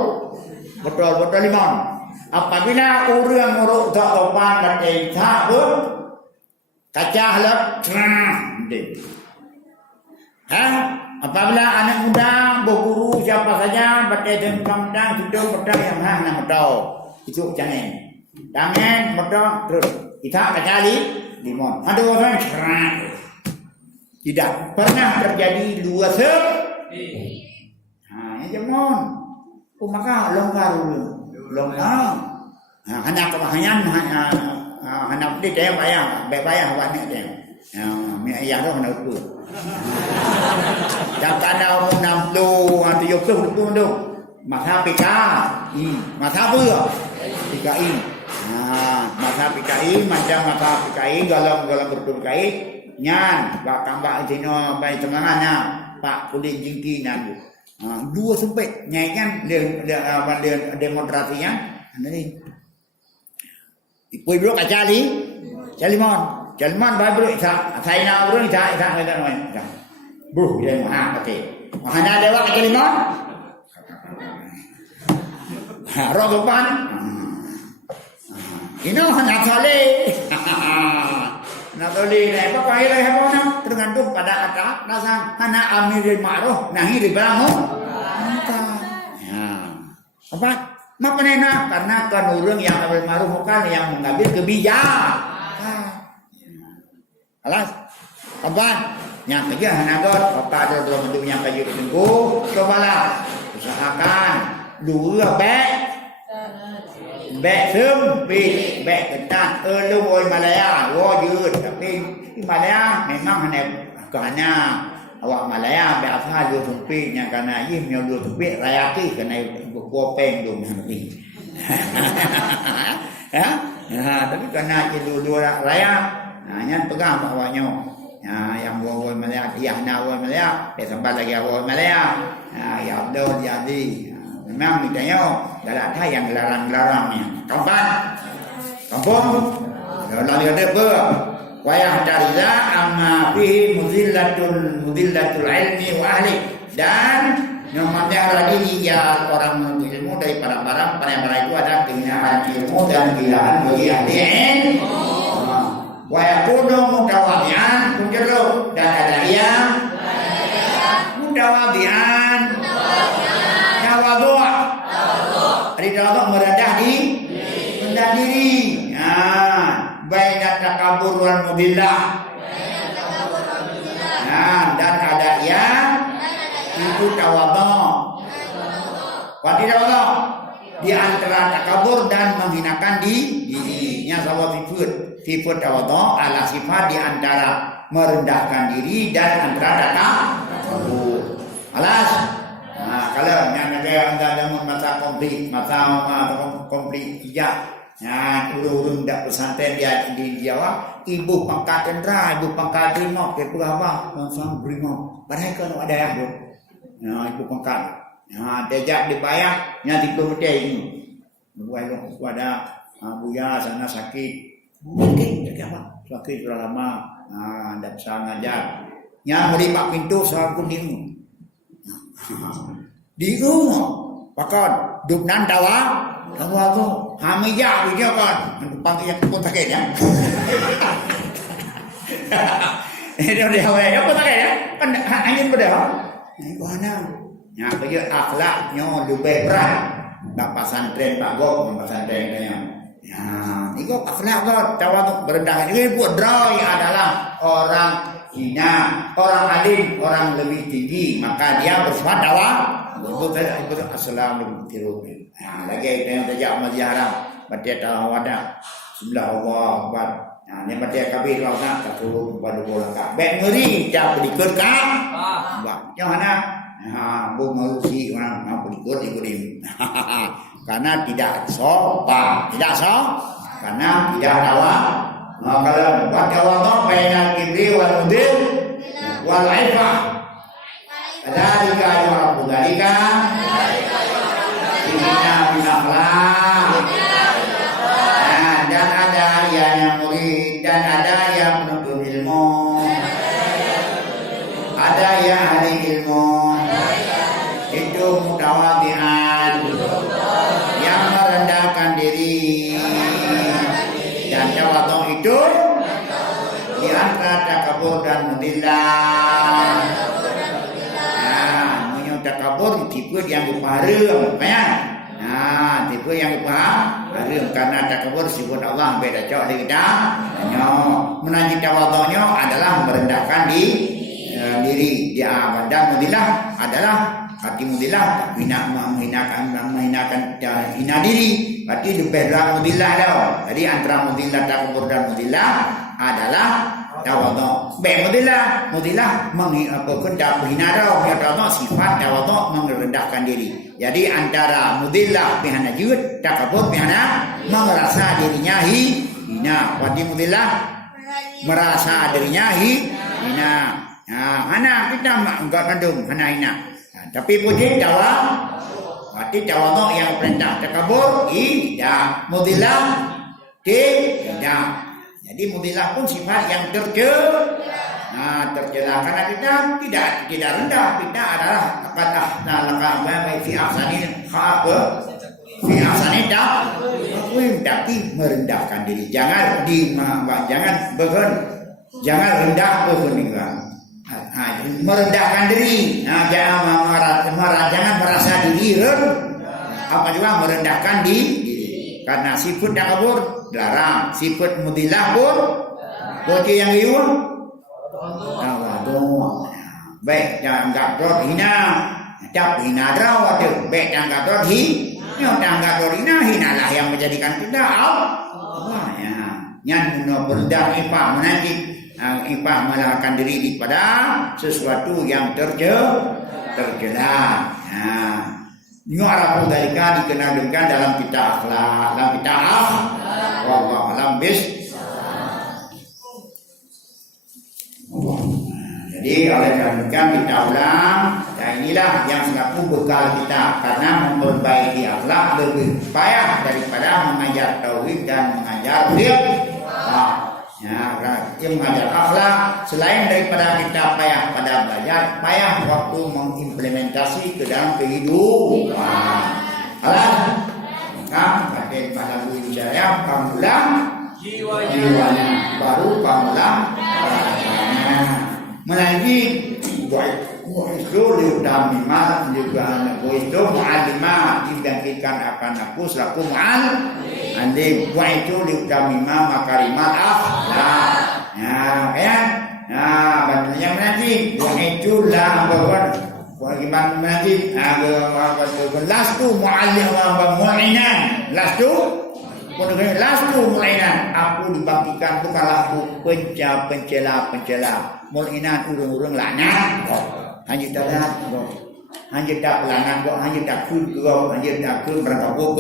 Botol limon. Apabila orang ngorok tak opan batai tak pun kaca halap. Apabila anak muda berguru siapa saja batai tengkam dan sudah pedang yang nak tahu. Itu jangan. Jangan betul terus. Kita kali limon. Ada orang cerah. Tidak pernah terjadi dua ini jangan. Maka longgar dulu. Longgar. Anak kebahagiaan anak dia dia bayar awak ni dia. Mi ayah tu nak tu. Jangan ada 60 70 tu. Masa pika. Masa apa? PKI. Masa PKI macam masa PKI golong PKI nyan bak tambah sino bai tengahannya Pak Kulit Jingki nan. Dua sempit nyai kan dia demonstrasinya ni. Ipoi bro kacali. Jalmon bai bro isa sai na bro isa ngai noi. Bro dia mah okey. Mahana dewa kacali mon. Rogopan. Ini hanya soleh. Nak soleh ni apa kaya lagi apa nak tergantung pada kata dasar hanya amiril ma'ruf nahi ribamu. Apa? Apa nena? Karena kan orang yang amiril ma'ruf bukan yang mengambil kebijakan. Alas. Apa? Yang kerja hanya apa ada dalam bentuk yang kerja tunggu. Cobalah usahakan dua bek sempit, bek ketat, lu oi Malaya,ยืด tapi di Malaya memang kerana awak Malaya biasa dua sempitnya karena ini yang dua sempit rayaki kena kopeng tu nanti. Tapi karena dua raya, yang pegang bawahnya. Yang oi Malaya, yang oi Malaya, sampai lagi oi Malaya. Ya Abdul jadi memang mitanya dalam hal yang larang-larangnya. Kampung. Kalau ada apa? Wayah dariza amma fihi mudillatul ilmi wa ahli. Dan nomornya lagi ya orang menuntut ilmu dari para itu ada kehinaan ilmu dan kehinaan bagi ahli ilmu. Wa yakunu mutawadhi'an kunjulu dan ada yang mutawadhi'an. Tawadhu'. Ada tawadhu' merendah diri. Baina takabur wal mudillah. Dan ada yang itu tawadhu'. Berarti tawadhu' di antara takabur dan menghinakan dirinya sama sifat tawadhu' ala sifat di antara merendahkan diri dan antara takabur. Alas. Kalau yang ada masa komplit hijab. Urung dak pesantren dia di Jawa, ibu pangkat tentera, ibu pangkat brimob, ke apa? Langsung brimob. Padahal kan ada yang tu. Ibu pangkat. Dejak dibayar, nya diperutih ini. Buat ada buya sana sakit. Sakit apa? Sakit sudah lama. Dan saya ngajar. Nya beri pak pintu saya pun di rumah. Pakan duknan tawa. Kamu aku hamija video kan panggil pun sakit ya. Dia ya pun sakit ya. Kan angin berdah. Ini mana? Ya kerja akhlaknya lebih berat. Pak pesantren Pak Gop pesantren dia. Ya, itu akhlak God tawaduk berendah. Ini buat drai adalah orang hina, orang alim, orang lebih tinggi, maka dia bersifat tawaduk. Assalamualaikum. Lagi yang terjadi masjid haram, baca tawadah, sebelah Allah Akbar. Ni baca kabir lawan tak turun pada bola kak. Baik ngeri dah berikut kak. Yang mana? Mengurusi orang ikut. Karena tidak sopan, karena tidak tawa. Kalau buat tawadhu bainal kibri wal mudil wal aifah. Dzalika yu'rafu dzalika inna min akhlaq. Dan ada yang murid dan ada yang penuntut ilmu. Ada yang ahli ilmu. Itu mutawadhi'an, yang merendahkan diri. Dan tawadhu itu di antara takabur dan mudillah. Takabur tipe yang berpaharum, tipe yang berpaharum karena takabur sifat Allah beda jauh dari kita. Menanji tawadhu'nya adalah merendahkan diri. Dia dan mudillah adalah hati mudillah, menghinakan hina diri. Berarti lebih berat mudillah dah. Jadi antara mudillah takabur dan mudillah adalah tawadhu. Mudillah menghinakan hina dah. Tawadhu sifat tawadhu merendahkan diri. Jadi antara mudillah pihana jud, takabur pihana merasa dirinya hina. Berarti mudillah merasa dirinya hina. Hana kita enggak kandung hana hina. Tapi puji tawadhu. Berarti tawadhu yang perintah, takabur tidak, mudillah tidak. Jadi mudillah pun sifat yang tercela. Karena kita tidak rendah. Kita adalah fi ahsani tapi merendahkan diri. Jangan rendah merendahkan diri. Jangan merasa diri apa juga merendahkan diri. Karena sifat takabur dilarang, sifat mudillah pun boleh yang iun. Tawadhu. Baik jangan dot hina, cap hina dah waktu. Baik jangan dot jangan dot hina lah yang menjadikan kita Allah. Yang berendah ifah menanjik, ifah melahkan diri pada sesuatu yang tercela. Yu'rafu dzalika dikenalkan dalam kitab akhlak, wallahu a'lam Jadi oleh karena kita ulang, inilah yang selaku bekal kita karena memperbaiki akhlak lebih payah daripada mengajar tauhid dan mengajar fiqh. Mengajar akhlak selain daripada kita payah pada belajar, payah waktu mengimplementasi ke dalam kehidupan. Maka pada bulan saya pamulang jiwanya, baru pamulang menangi itu liudamimah juga itu mu'alimah dibangkitkan akan aku selaku mu'alim itu liudamimah makarimat akhlak. Banyak menanti itu lah bagaimana menanti lastu mu'alim mu'inan lastu mu'inan aku dibangkitkan bukanlah aku pencela mu'inan urung-urung laknat hanya tak pelanggan hanya tak kun berkabuk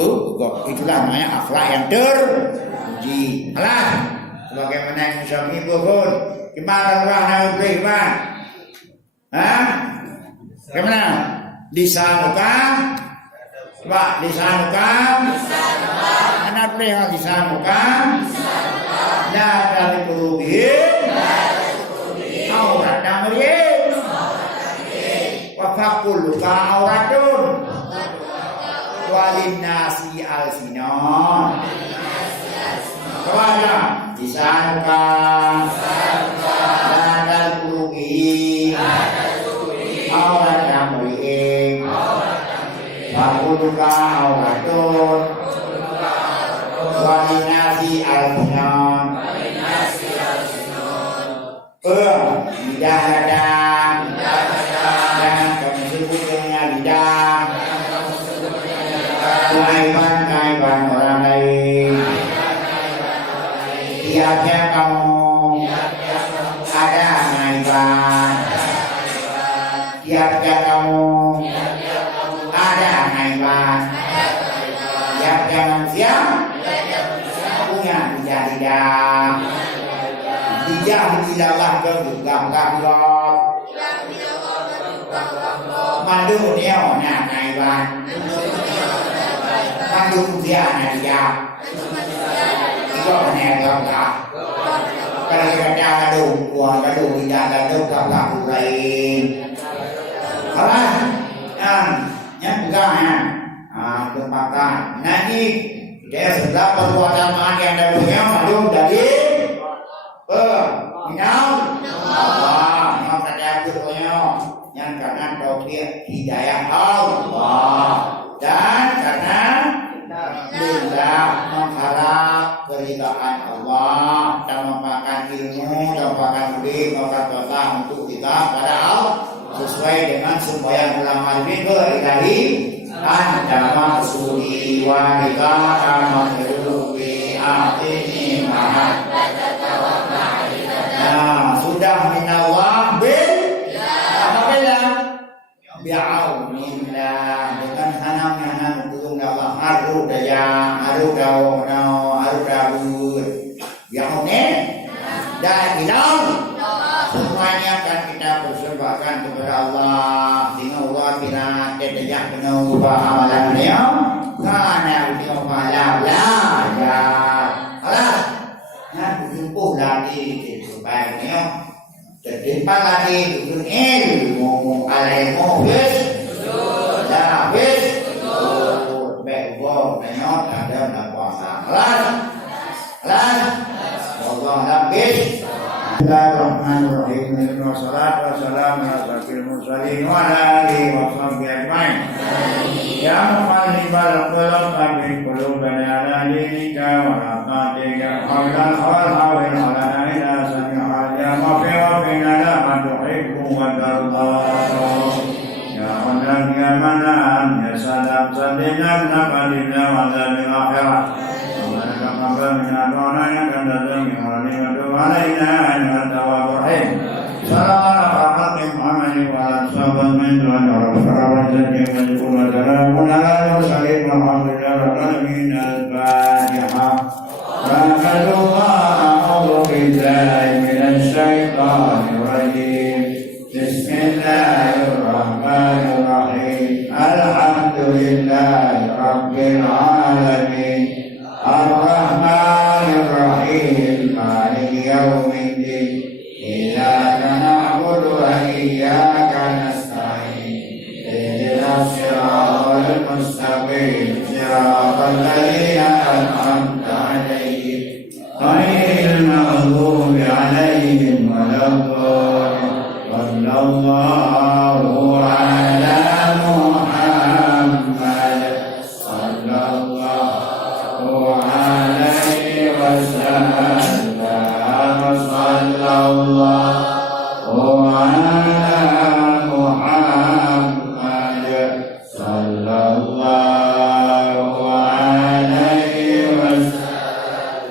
itulah namanya akhlak yang terpuji. Bagaimana yang suami pun gimana orang nak beriman? Bagaimana? Lisanuka? Anak beriman lisanuka? La dari qulubihim aurat damriyim wa faquluka auratun walinnasi alsinon. Kawaja lisanuka dan qulubi aurat damriyim faquluka auratun walinasi alsinon. Lidah radang dan kamu sebut dengan lidah kaiban orang lain. Tiap-tiap kamu ada kaiban, tiap-tiap kamu manusia punya tiga lidah. Lidah dilalah ke gam-gam mandu neo na kaiwan mandu dia na diaก็แน่ครับครับกระดาษกระดูกหัวกระดูกวิญญาณกระดูกกับหลักอะไรเอาละyang pegang kempakan. Nanti dia setelah perbuatan maaf yang ada punya malu dari minal Allah. Yang kata punya yang karena taufik hidayah Allah dan karena lillah mengharap keridhaan Allah dan memakan ilmu, memakan mudik, memakan dosa untuk kita pada Allah sesuai dengan semboyan ulama ini ilahi anta maksudi wa bika amahirubi atini mahat. Nah, sudah minallah bil apa bilang bi'aunillah dengan hanamnya hanam tulung Allah haru daya haru dawono haru dawud bi'aunin dan ilau semuanya akan kita persembahkan kepada Allah dengan Allah bila tetap dengan ubah amalan dia karena dia malam lah ya alah nah berjumpa lagi supaya dia terdepan lagi dengan ilmu alaimu bis dah bis betul banyak ada nak puasa alah Allah habis. Bismillahirrahmanirrahim. Wassalatu wassalamu ala asyrafil mursalin wa ala alihi wa sahbihi ajmain. Ya muqallibal qulub tsabbit qulubana ala dinika wa ala ta'atika hawlan hawlan ala ila sami'al ya maghfirina lama tuhibbu wa tarda. Ya Allah ya manan ya salam sallinna nabadina wa zabil akhirah. Rabbana yang akan datang yang alimatu alaina yang tawab rahim. Salamun Muhammad wa ala sahabat min tuan orang yang menjemput salamun ala mursalin walhamdulillahi rabbil alamin. Al-Fatihah. Rahmatullah a'udzu billahi minasy syaithanir rajim. Bismillahirrahmanirrahim. Alhamdulillahi rabbil alamin. Ar-Rahmanir-Rahim Maliki Yawmiddin Iyyaka na'budu wa iyyaka nasta'in Ihdinas siratal mustaqim siratal ladzina an'amta 'alaihim ghairil maghdubi 'alaihim waladdallin. Sallallahu 'ala Muhammad sallallahu alaihi wasallam. Sallallahu ala Muhammad sallallahu alaihi wasallam.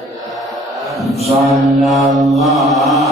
Sallallahu